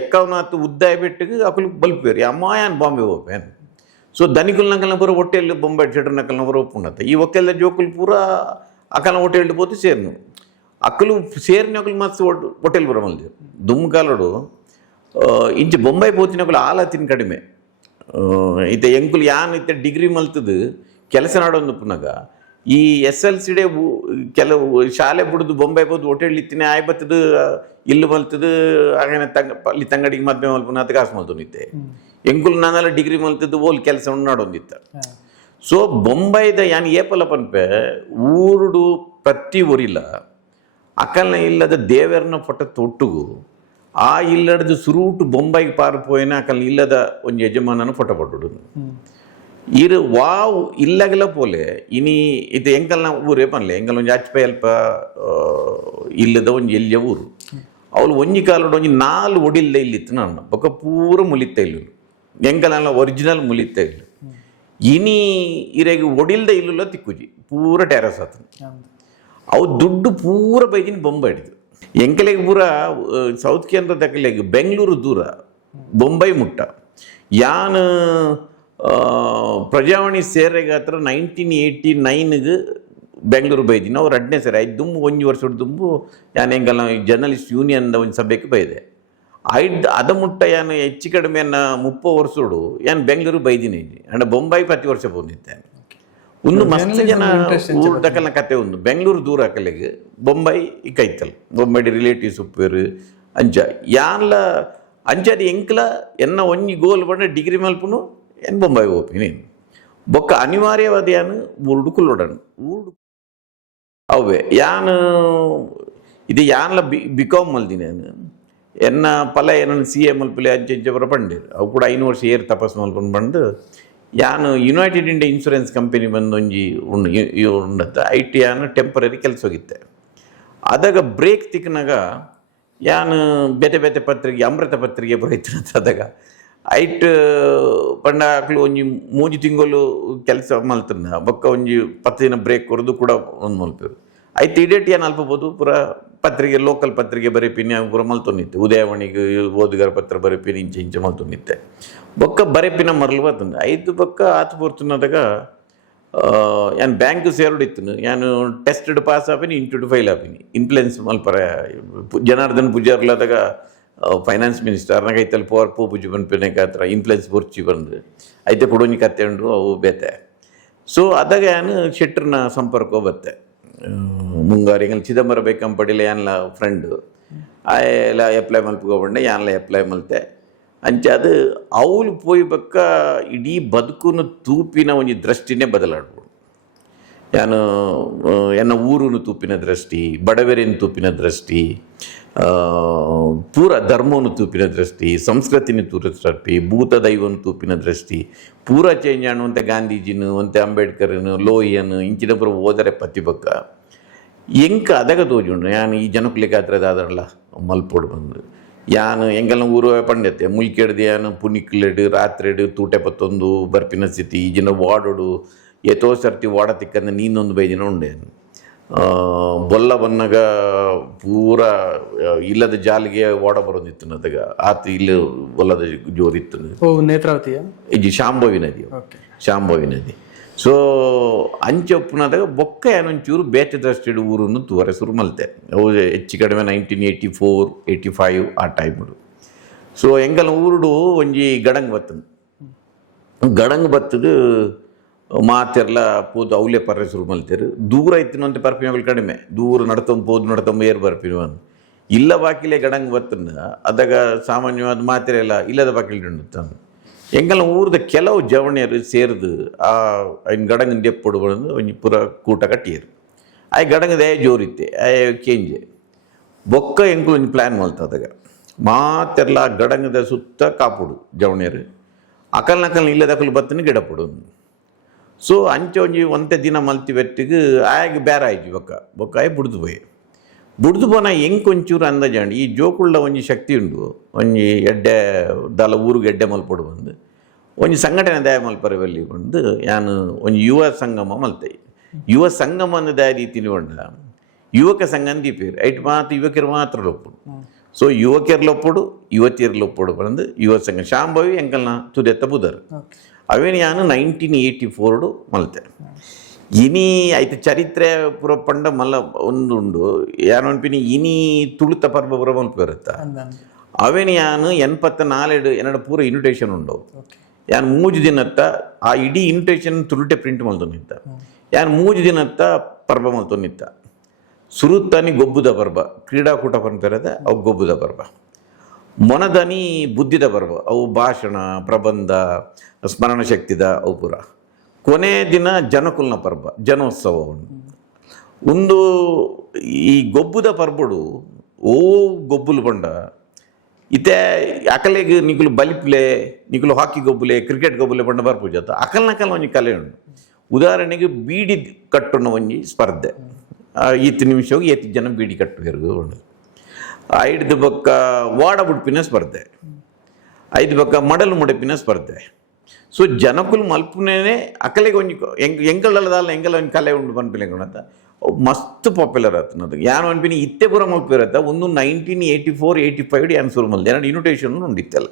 ಎಕ್ಕವನಾತು ಉದ್ದಾಯ ಬೆಟ್ಟಿಗೆ ಅಕ್ಕಲು ಬಲ್ಪೇರು ಅಮ್ಮ ಏನು ಬಾಂಬೆ ಹೋಗ್ಬೇನು ಸೊ ಧನಿಕುಲ್ ನಕಲ್ನ ಪೂರ ಹೋಟೆಲ್ ಬೊಂಬೈ ಶೆಟರ್ ನಕಲ್ನ ಪೂರ ಒಪ್ಪುಂಡತ್ತ ಈ ಒಕ್ಕೆಲ್ಲ ಜೋಕುಲು ಪೂರ ಅಕ್ಕನ ಹೋಟೆಲ್ పోతే ಸೇರ್ನು ಅಕ್ಕಲು ಸೇರಿನ ಅಕ್ಕಲು ಮಸ್ತ್ ಹೋಟೆಲ್ ಬರ ಮಲ್ದಿ ದುಮ್ಕಾಲಡು ಇಂಚೆ ಬೊಂಬೈ ಪೋತಿನಕ್ಕಲು ಆಲತಿನ ಕಡಿಮೆ ಇತ್ತೆ ಎಂಕುಲು ಯಾನ್ ಇತ್ತೆ ಡಿಗ್ರಿ ಮಲ್ತದು ಕೆಲಸ ನಾಡೊಂದು ಪುನಗ ಈ SLC ಕೆಲವು ಶಾಲೆ ಬಿಡುದು ಬೊಂಬೈ ಹೋದು ಹೋಟೆಲ್ ಇತ್ತಿನ ಆಯ್ ಬತ್ತದು ಇಲ್ಲು ಮಲ್ತದು ಹಾಗೇನೆ ಅಲ್ಲಿ ತಂಗಡಿಗೆ ಮದ್ಮೆ ಮಲ್ಪನ ಅದು ಕಾಸು ಮಲ್ತು ನಿತ್ತೆ ಎಂಕುಲು ನಾನೆಲ್ಲ ಡಿಗ್ರಿ ಮಲ್ತದ್ದು ಓಲ್ ಕೆಲಸ ನಾಡೊಂದಿತ್ತ ಸೊ ಬೊಂಬೈದ ಯಾನ್ ಏಪಲ ಪನ್ಪೆ ಊರುಡು ಪ್ರತಿ ಊರಿಲ್ಲ ಅಕಲ್ನ ಇಲ್ಲದ ದೇವರನ ಫೋಟೋ ತೊಟ್ಟುಗು ಆ ಇಲ್ಲಡದು ಸುರೂಟು ಬೊಂಬೈಗೆ ಪಾರು ಪೋಯಿನ ಅಕಲ್ನ ಇಲ್ಲದ ಒಂದು ಯಜಮಾನನ ಫೋಟೋ ಪಟ್ಟುಡು ಇರು ವಾವ್ ಇಲ್ಲಗಲ ಪೋಲೆ ಇನಿ ಇದು ಎಂಕಲ್ನ ಊರೇ ಪನ್ಲೆ ಎಂಕಲ್ ಒಂದು ಆಚ್ಪೆ ಅಲ್ಪ ಇಲ್ಲದ ಒಂದು ಎಲ್ಲಿಯ ಊರು ಅವಳು ಒಂಜಿ ಕಾಲೋಡು ಒಂಜಿ 4 ಒಡಿಲ್ದ ಇಲ್ಲಿತ್ತು ನಾನು ಬೊಕ್ಕ ಪೂರ ಮುಲಿತ ಇಲ್ಲ ಎಂಕಲೆಲ್ಲ ಒರಿಜಿನಲ್ ಮುಲಿತ ಇಲ್ಲ ಇನಿ ಇರೆಗೆ ಒಡಿಲ್ದ ಇಲ್ಲುಲ್ಲ ತಿಕ್ಕುಜಿ ಪೂರ ಟೆರಸ್ ಆತ ಅವು ದುಡ್ಡು ಪೂರ ಬೈದಿನ ಬೊಂಬೈ ಹಿಡಿದು ಎಂಕಲೆಗೆ ಪೂರ ಸೌತ್ ಕೇಂದ್ರ ದಕ್ಕಲೆಗೆ ಬೆಂಗಳೂರು ದೂರ ಬೊಂಬೈ ಮುಟ್ಟ ಯಾನ್ ಪ್ರಜಾವಾಣಿ ಸೇರೆಗೆ ಹತ್ರ 1989 ಬೆಂಗಳೂರು ಬೈದಿನ ಅವ್ರು 2ನೇ ಸರಿ ಐದು ದುಂಬು 1 ವರ್ಷ ದುಂಬು ಯಾನ್ ಹೆಂಗಲ್ಲ ಜರ್ನಲಿಸ್ಟ್ ಯೂನಿಯನ್ದ ಒಂದು ಸಭೆಗೆ ಬೈದೆ ಅದ ಮುಟ್ಟ ಯಾನು ಹೆಚ್ಚು ಕಡಿಮೆ 30 ವರ್ಷಡು ಯಾನ್ ಬೆಂಗಳೂರು ಬೈದಿನಿ ಅಂಡ ಬೊಂಬೈ 10 ವರ್ಷ ಬಂದಿದ್ದೆ ಒಂದು ಮಸ್ತ್ ಜನ ಊರ್ದಕಲ್ನ ಕತೆ ಒಂದು ಬೆಂಗಳೂರು ದೂರ ಹಾಕಲೆಗೆ ಬೊಂಬೈ ಕೈತಲ್ ಬೊಂಬೈಡಿ ರಿಲೇಟಿವ್ಸ್ ಉಪ್ಪೇರು ಅಂಚ ಯಾನ್ಲ ಅಂಚಾದ ಎಂಕ್ಲ ಎನ್ನ ಒಂಜಿ ಗೋಲ್ ಬಂಡ ಡಿಗ್ರಿ ಮಲ್ಪುನು ಎನ್ ಬೊಂಬೈ ಹೋಪಿನಿ ಬೊಕ್ಕ ಅನಿವಾರ್ಯವಾದ ಯಾನು ಊರುಡು ಕುಲ್ಲೊಡನು ಊರುಡು ಅವೇ ಯಾನು ಇದು ಯಾನ್ಲ ಬಿಕಾಮ್ ಮಲ್ದಿನಿ ನಾನು ಎನ್ನ ಪಲ ಏನನ್ನು CA ಮಲ್ಪಲೆ ಅಂಚೆ ಬರ ಪಂಡೇರು ಅವು ಕೂಡ 5 ವರ್ಷ ಏರ್ ತಪಾಸ್ ಮಲ್ಕೊಂಡು ಬಂದು ಯಾನು ಯುನೈಟೆಡ್ ಇಂಡಿಯಾ ಇನ್ಶೂರೆನ್ಸ್ ಕಂಪನಿ ಬಂದು ಒಂಜಿ ಉಂಡತ್ತ IT ಯಾನು ಟೆಂಪರರಿ ಕೆಲಸ ಹೋಗಿತ್ತೆ ಅದಾಗ ಬ್ರೇಕ್ ತಿಕ್ಕನಾಗ ಯಾನು ಬೇತೆ ಬೇತೆ ಪತ್ರಿಕೆ ಅಮೃತ ಪತ್ರಿಕೆ ಬರೋಯ್ತು ಅದಾಗ ಐಟ್ ಪಂಡ ಆಕಳು ಒಂಜಿ 3 ತಿಂಗಳು ಕೆಲಸ ಮಲ್ತನ ಬೊಕ್ಕ ಒಂಜಿ 10 ದಿನ ಬ್ರೇಕ್ ಕೊರದು ಕೂಡ ಒಂದು ಮಲ್ಪೇರು ಐತೆ ಇಡೇಟ್ ಏನು ಅಲ್ಪಬೋದು ಪೂರ ಪತ್ರಿಕೆ ಲೋಕಲ್ ಪತ್ರಿಕೆ ಬರೀಪಿನಿ ಪೂರ ಮಲ್ತೊಂದಿತ್ತೆ ಉದಯವಾಣಿಗೆ ಓದುಗರ ಪತ್ರ ಬರೀಪಿನಿ ಇಂಚೆ ಮಲ್ತೊಂದಿತ್ತೆ ಬೊಕ್ಕ ಬರೀಪಿನ ಮರಲು ಬರ್ತಂದು ಐದು ಬೊಕ್ಕ ಆತು ಬರ್ತುನ್ನದಾಗ ಯಾನ್ ಬ್ಯಾಂಕ್ ಸೇರುಡಿತ್ತು ಯಾನು ಟೆಸ್ಟೆಡ್ ಪಾಸ್ ಆಪಿನಿ ಇಂಟು ಫೈಲ್ ಆಪಿನಿ ಇನ್ಫ್ಲುಯೆನ್ಸ್ ಮಲ್ಪರ ಜನಾರ್ದನ್ ಪೂಜಾರ್ಲಾದಾಗ ಫೈನಾನ್ಸ್ ಮಿನಿಸ್ಟರ್ನಾಗ ಐತಲ್ಲಿ ಪೂ ಪೂಜೆ ಬಂದ್ಪಿನಾಗ ಹತ್ರ ಇನ್ಫ್ಲುಯೆನ್ಸ್ ಬುರ್ಚಿ ಬಂದು ಐತೆ ಕೊಡೋನಿ ಕತ್ತೆ ಉಂಡು ಅವು ಬೇತೆ ಸೊ ಅದಾಗ ಯಾನು ಶೆಟ್ರನ ಸಂಪರ್ಕ ಬತ್ತೆ ಮುಂಗಾರಿಗೆ ಚಿದಂಬರ ಬೇಕಂಪಡಿಲ್ಲ ಯಾನ್ಲ ಫ್ರೆಂಡು ಎಲ್ಲ ಅಪ್ಲೈ ಮಲ್ಪಕೊಂಡೆ ಯಾನ್ಲ ಅಪ್ಲೈ ಮಲ್ತೆ ಅಂಚೆ ಅದು ಅವಳು ಪೋಯ್ ಬಕ್ಕ ಇಡೀ ಬದುಕುನು ತೂಪಿನ ಒಂಜಿ ದೃಷ್ಟಿನೇ ಬದಲಾಡ್ಬೋದು ಯಾನು ಎನ್ನ ಊರುನು ತೂಪಿನ ದೃಷ್ಟಿ ಬಡವೆರಿನ ತೂಪಿನ ದೃಷ್ಟಿ ಪೂರ ಧರ್ಮವನ್ನು ತೂಪಿನ ದೃಷ್ಟಿ ಸಂಸ್ಕೃತಿನ ತೂರ ದೃಷ್ಟಿ ಭೂತ ದೈವನ ತೂಪಿನ ದೃಷ್ಟಿ ಪೂರ ಚೇಂಜ್ ಆಣುವಂತೆ ಗಾಂಧೀಜಿನು ಅಂತೆ ಅಂಬೇಡ್ಕರ್ನು ಲೋಹಿಯನು ಇಂಚಿನ ಪೂರ ಓದರೆ ಪತ್ತಿ ಬಕ್ಕ ಎಂಕ ಅದಾಗ ತೋಜುಂಡು ಯಾನು ಈ ಜನಕ್ಲಿಕ್ಕೆ ಹತ್ರ ಅದಾದಲ್ಲ ಮಲ್ಪೋಡು ಬಂದು ಯಾನು ಎಂಗೆಲ್ಲ ಊರು ಪಂಡತ್ತೆ ಮುಲ್ಕೆಡ್ದು ಯಾನು ಪುನಿಕ್ಲೆಡು ರಾತ್ರಿಡು ತೂಟೆ ಪತ್ತೊಂದು ಬರ್ಪಿನ ಸ್ಥಿತಿ ಈ ಜನ ವಾಡೋಡು ಎತೋ ಸರ್ತಿ ವಾಡ ತಿಕ್ಕಂದ ನೀನೊಂದು ಬೈದಿನ ಉಂಡೆ ಬೊಲ್ಲ ಬನ್ನಾಗ ಪೂರ ಇಲ್ಲದ ಜಾಲಿಗೆ ಓಡ ಬರೋದಿತ್ತು ನದಾಗ ಆತ ಇಲ್ಲಿ ಬೊಲ್ಲದ ಜೋರಿತ್ತು ನೇತ್ರಾವತಿಯ ಇದು ಶಾಂಭವಿ ನದಿ ಶಾಂಭವಿ ನದಿ ಸೊ ಅಂಚೊಪ್ಪುನದಾಗ ಬೊಕ್ಕ ಏನೊಂಚೂರು ಬೇತೆ ದೃಷ್ಟಿಡು ಊರನ್ನು ತೂವರೆ ಸುರು ಮಲ್ತೆ ಅವು ಹೆಚ್ಚು ಕಡಿಮೆ 1984-85 ಆ ಟೈಮಡು ಸೊ ಎಂಗಲ್ಲ ಊರುಡು ಒಂಜಿ ಗಡಂಗ್ ಬತ್ತನು ಗಡಂಗ್ ಬತ್ತದು ಮಾತೆರ್ಲ ಪೋದು ಅವಲೆ ಪರ್ರೆ ಸುರು ಮಲ್ತೇರು ದೂರ ಇತ್ತಿನ ಅಂತ ಪರ್ಪಿನಗಳು ಕಡಿಮೆ ದೂರ ನಡ್ತೊಂಬ ಏರ್ ಬರ್ಪಿನ ಇಲ್ಲ ಬಾಕಿಲೆ ಗಡಂಗ್ ಬತ್ತನ ಅದಾಗ ಸಾಮಾನ್ಯವಾದ ಮಾತೆರೆಲ್ಲ ಇಲ್ಲದ ಬಾಕಿಲ್ ತಂದು ಎಂಗೆಲ್ಲ ಊರದ ಕೆಲವು ಜವಣಿಯರು ಸೇರಿದು ಆ ಗಡಂಗನ ಡೆಪ್ಪೊಡು ಬಂದು ಒಂಜಿ ಪೂರ ಕೂಟ ಕಟ್ಟಿಯರು ಆ ಗಡಂಗದೇ ಜೋರಿತ್ತೆ ಆ ಕೇಂಜೆ ಬೊಕ್ಕ ಎಂಕುಲು ಒಂಜಿ ಪ್ಲ್ಯಾನ್ ಮಲ್ತದಾಗ ಮಾತೆರ್ಲ ಗಡಂಗದ ಸುತ್ತ ಕಾಪುಡು ಜವಣಿಯರು ಅಕಲ್ನಕಲ್ನ ಇಲ್ಲದಕಲು ಬತ್ತನ ಗಿಡಪುಡು ಸೊ ಅಂಚೆ ಒಂಜಿ ಒಂತೆ ದಿನ ಮಲ್ತಿ ಬೆಟ್ಟಿಗೆ ಆಗಿ ಬೇರೆ ಆಯ್ತು ಬೊಕ್ಕ ಆಯ್ ಬುಡ್ದು ಪೋನ ಎಂಕೊಂಚೂರು ಅಂದಾಜಂಡು ಈ ಜೋಕುಳ್ಳ ಒಂಜಿ ಶಕ್ತಿ ಉಂಡು ಒಂಜಿ ಎಡ್ಡೆ ದಾಲ ಊರಿಗೆ ಎಡ್ಡೆ ಮಲ್ಪೊಡು ಬಂದು ಒಂಜಿ ಸಂಘಟನೆ ದಯ ಮಲ್ಪರೆ ಬಲ್ಲಿ ಬಂದು ಯಾನು ಒಂಜಿ ಯುವ ಸಂಗಮ ಮಲ್ತೆ ಯುವ ಸಂಗಮ ಅಂದ ದಯ ರೀತಿನಿ ಬಂಡ ಯುವಕ ಸಂಘ ಅಂತ ದೀಪೇರು ಐಟ್ ಮಾತ್ರ ಯುವಕರು ಮಾತ್ರ ಲೊಪ್ಪುಡು ಸೊ ಯುವಕಿಯರ್ಲೊಪ್ಪುಡು ಯುವತಿಯರ್ಲೊಪ್ಪುಡು ಬಂದು ಯುವ ಸಂಘ ಶಾಂಭವಿ ಎಂಕಲ್ನ ತುದೆತ್ತ ಬುಧರು ಅವೇನು ಯಾನು 1984 ಮಲ್ತೆ ಇನಿ ಐತೆ ಚರಿತ್ರೆ ಪುರ ಪಂಡ ಮಲ್ಲ ಒಂದುಂಡು ಯಾನು ಅನ್ಪಿನಿ ಇನಿ ತುಳುತ ಪರ್ಬ ಪುರ ಮಲ್ಪ ಇರುತ್ತ ಅವೇನು ಯಾನು 84 ಪೂರ ಇನ್ವಿಟೇಷನ್ ಉಂಡು ಯಾನು 3 ದಿನತ್ತ ಆ ಇಡೀ ಇನ್ವಿಟೇಷನ್ ತುಳುಟೆ ಪ್ರಿಂಟ್ ಮಲ್ತೊಂದಿತ್ತ ಯಾನು 3 ದಿನತ್ತ ಪರ್ಬ ಮಲ್ತೊಂದಿತ್ತ ಸುರುತ್ತನಿ ಗೊಬ್ಬುದ ಪರ್ಬ ಕ್ರೀಡಾಕೂಟ ಪಂಪೆರದ ಅವು ಗೊಬ್ಬುದ ಪರ್ಬ ಮೊನದನಿ ಬುದ್ಧಿದ ಪರ್ಬ ಅವು ಭಾಷಣ ಪ್ರಬಂಧ ಸ್ಮರಣ ಶಕ್ತಿದ ಅವು ಪುರ ಕೊನೆ ದಿನ ಜನಕುಲ್ನ ಪರ್ಬ ಜನೋತ್ಸವ ಒಂದು ಈ ಗೊಬ್ಬುದ ಪರ್ಬಡು ಓ ಗೊಬ್ಬುಲು ಬಂಡ ಇತ್ತೆ ಅಕಲೆಗೆ ನಿಕುಲು ಬಲಿಪ್ಲೆ ನಿಕುಲು ಹಾಕಿ ಗೊಬ್ಬುಲೆ ಕ್ರಿಕೆಟ್ ಗೊಬ್ಬುಲೆ ಬಂಡ ಬರ್ಪೂಜಾತ ಅಕಲ್ನಕಲ್ ಒಂಜಿ ಕಲೆ ಉಂಡು ಉದಾಹರಣೆಗೆ ಬೀಡಿ ಕಟ್ಟುನ ಒಂಜಿ ಸ್ಪರ್ಧೆ 7 ನಿಮಿಷ 7 ಜನ ಬೀಡಿ ಕಟ್ಟುವೆರ್ಗು ಉಂಡು ಐದು ಬೊಕ್ಕ ವಾಡ ಬುಡ್ಪಿನ ಸ್ಪರ್ಧೆ, ಐದು ಬೊಕ್ಕ ಮಡಲು ಮುಡಿಪಿನ ಸ್ಪರ್ಧೆ. ಸೊ ಜನಕ್ಕುಲು ಮಲ್ಪುನೇನೆ ಅಕಲೆಗೆ ಒಂಜಿ ಎಂಕಲದಾಲ ಎಂಕಲ ಒಂದು ಕಲೆ ಉಂಡು ಪನ್ಪಿಲೆಂತ ಮಸ್ತ್ ಪಾಪ್ಯುಲರ್ ಆತನದು. ಯಾನು ಅನ್ಪಿನಿ ಇತ್ತೆ ಪೂರ ಮಲ್ಪಿರತ್ತ ಒಂದು 1984-85 ಯಾನು ಶುರು ಮಲ್ದೆ ನಾನು ಇನ್ವಿಟೇಷನ್ ಉಂಡಿತ್ತಲ್ಲ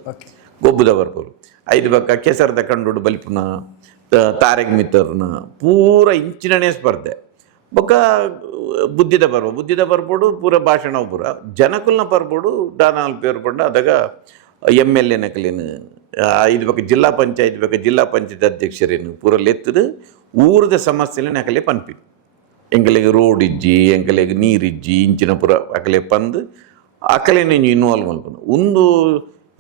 ಗೊಬ್ಬುದ ಬರ್ಪುರು. ಐದು ಬೊಕ್ಕ ಕೆಸರದ ಕಂಡು ಬಲಿಪುನ ತಾರೆಗ್ ಮಿತ್ತರ್ನ ಪೂರ ಇಂಚಿನನೇ ಸ್ಪರ್ಧೆ. ಬೊಕ್ಕ ಬುದ್ಧಿದ ಬರ್ಬೋಡು ಪೂರ ಭಾಷಣ ಪೂರ ಜನಕುಲ್ನ ಪರ್ಬೋಡು ದಾನಾಲ್ ಪೇರು ಪಂಡ ಅದಾಗ MLA ನಕಲೇನು ಇದು ಬೇಕು ಜಿಲ್ಲಾ ಪಂಚಾಯತ್ ಅಧ್ಯಕ್ಷರೇನು ಪೂರ ಲೆತ್ತದು ಊರದ ಸಮಸ್ಯೆಲೆ ನಕಲೆ ಪನ್ಪಿ ಎಂಕಲೆಗೆ ರೋಡ್ ಇಜ್ಜಿ ಎಂಕಲೆಗೆ ನೀರಿಜ್ಜಿ ಇಂಚಿನ ಪೂರ ಅಕಲೆ ಪಂದು ಅಕಲೇನೆ ಇನ್ವಾಲ್ವ್ ಮಲ್ಪನು. ಒಂದು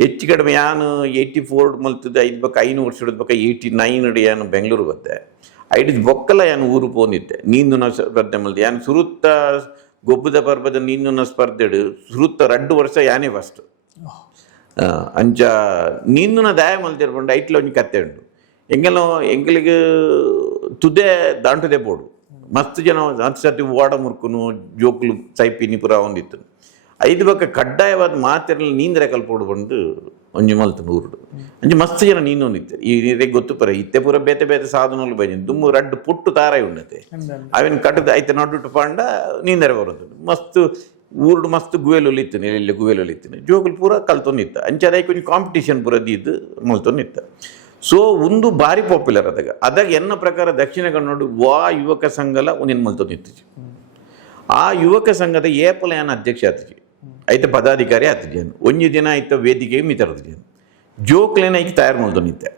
ಹೆಚ್ಚು ಕಡಿಮೆ ಯಾನು 84 ಮಲ್ತದ್ದು ಐದು ಬೊಕ್ಕ 5 ವರ್ಷ ಹಿಡಿದ ಬೊಕ್ಕ 89 ಯಾನು ಬೆಂಗಳೂರು ಬತ್ತೆ ಐದು ಬೊಕ್ಕಲ ಯಾನು ಊರು ಪೋನಿದ್ದೆ ನೀಂದುನ ಸ್ಪರ್ಧೆ ಮಲ್ದೆ ಯಾನು ಸುರುತ್ತ ಗೊಬ್ಬದ ಪರ್ಬದ ನೀಂದುನ ಸ್ಪರ್ಧೆ ಸುರುತ್ತ 2 ವರ್ಷ ಯಾನೇ ಫಸ್ಟ್ ಅಂಚ ನೀಂದುನ ದಾಯ ಮಲ್ತಿರ್ಕೊಂಡು ಐಟ್ಲ ಒಂಜಿ ಕತ್ತೆ ಉಂಟು ಎಂಕಲಿಗೆ ತುದೆ ದಾಂಟುದೆ ಬೋಡು ಮಸ್ತ್ ಜನ ಹತ್ತು ಸರ್ತಿ ಓಡ ಮುರ್ಕುನು ಜೋಕುಲು ಸೈಪಿನಿ ಪುರ ಒಂದಿತ್ತು. ಐದು ಬೊಕ್ಕ ಕಡ್ಡಾಯವಾದ ಮಾತಿರಲಿ ನೀಂದ್ರೆ ಕಲ್ಪೋಡು ಬಂದು ಒಂಜಿ ಮಲ್ತು ಊರುಡು ಅಂಚೆ ಮಸ್ತ್ ಜನ ನೀನೊಂದಿತ್ತು. ಈ ನೀರಿಗೆ ಗೊತ್ತು ಪರ ಇತ್ತೆ ಪೂರ ಬೇತೆ ಸಾಧನಗಳು ಬೈದಿನಿ ದುಮ್ಮು 2 ಪುಟ್ಟು ತಾರಾಯಿ ಉಣ್ಣತೆ ಅವೇನು ಕಟ್ಟದ ಐತೆ ನಡುಟು ಪಾಂಡ ನೀಂದರೆ ಬರೋದು ಮಸ್ತ್ ಊರುಡು ಮಸ್ತ್ ಗುವೆಲೊಲಿತ್ತು ಎಲ್ಲೆಲ್ಲ ಗುವೆಲೊಲಿತ್ತು ಜೋಗುಲು ಪೂರ ಕಲ್ತೊಂದಿತ್ತ ಅಂಚೆ ಅದಕ್ಕೆ ಒಂದು ಕಾಂಪಿಟೇಷನ್ ಪೂರ ದಿದ್ದು ಮಲ್ತೊಂದಿತ್ತ. ಸೊ ಒಂದು ಭಾರಿ ಪಾಪ್ಯುಲರ್ ಅದಾಗ ಎನ್ನ ಪ್ರಕಾರ ದಕ್ಷಿಣ ಕನ್ನಡ ಯುವಕ ಸಂಘಲ ಒಂದಿನ ಮಲ್ತೊಂದಿತ್ತು. ಆ ಯುವಕ ಸಂಘದ ಏಪಲ ಯಾನ ಅಧ್ಯಕ್ಷ ಆತಜಿ ಐತೆ ಪದಾಧಿಕಾರಿ ಆತಜಿ ಒಂಜಿ ದಿನ ಆಯ್ತು ವೇದಿಕೆ ಮಿತರದಜಿ ಜೋಕ್ಲೇನ ಐಕೆ ತಯಾರು ಮಲ್ತೊಂದಿತ್ತೆ.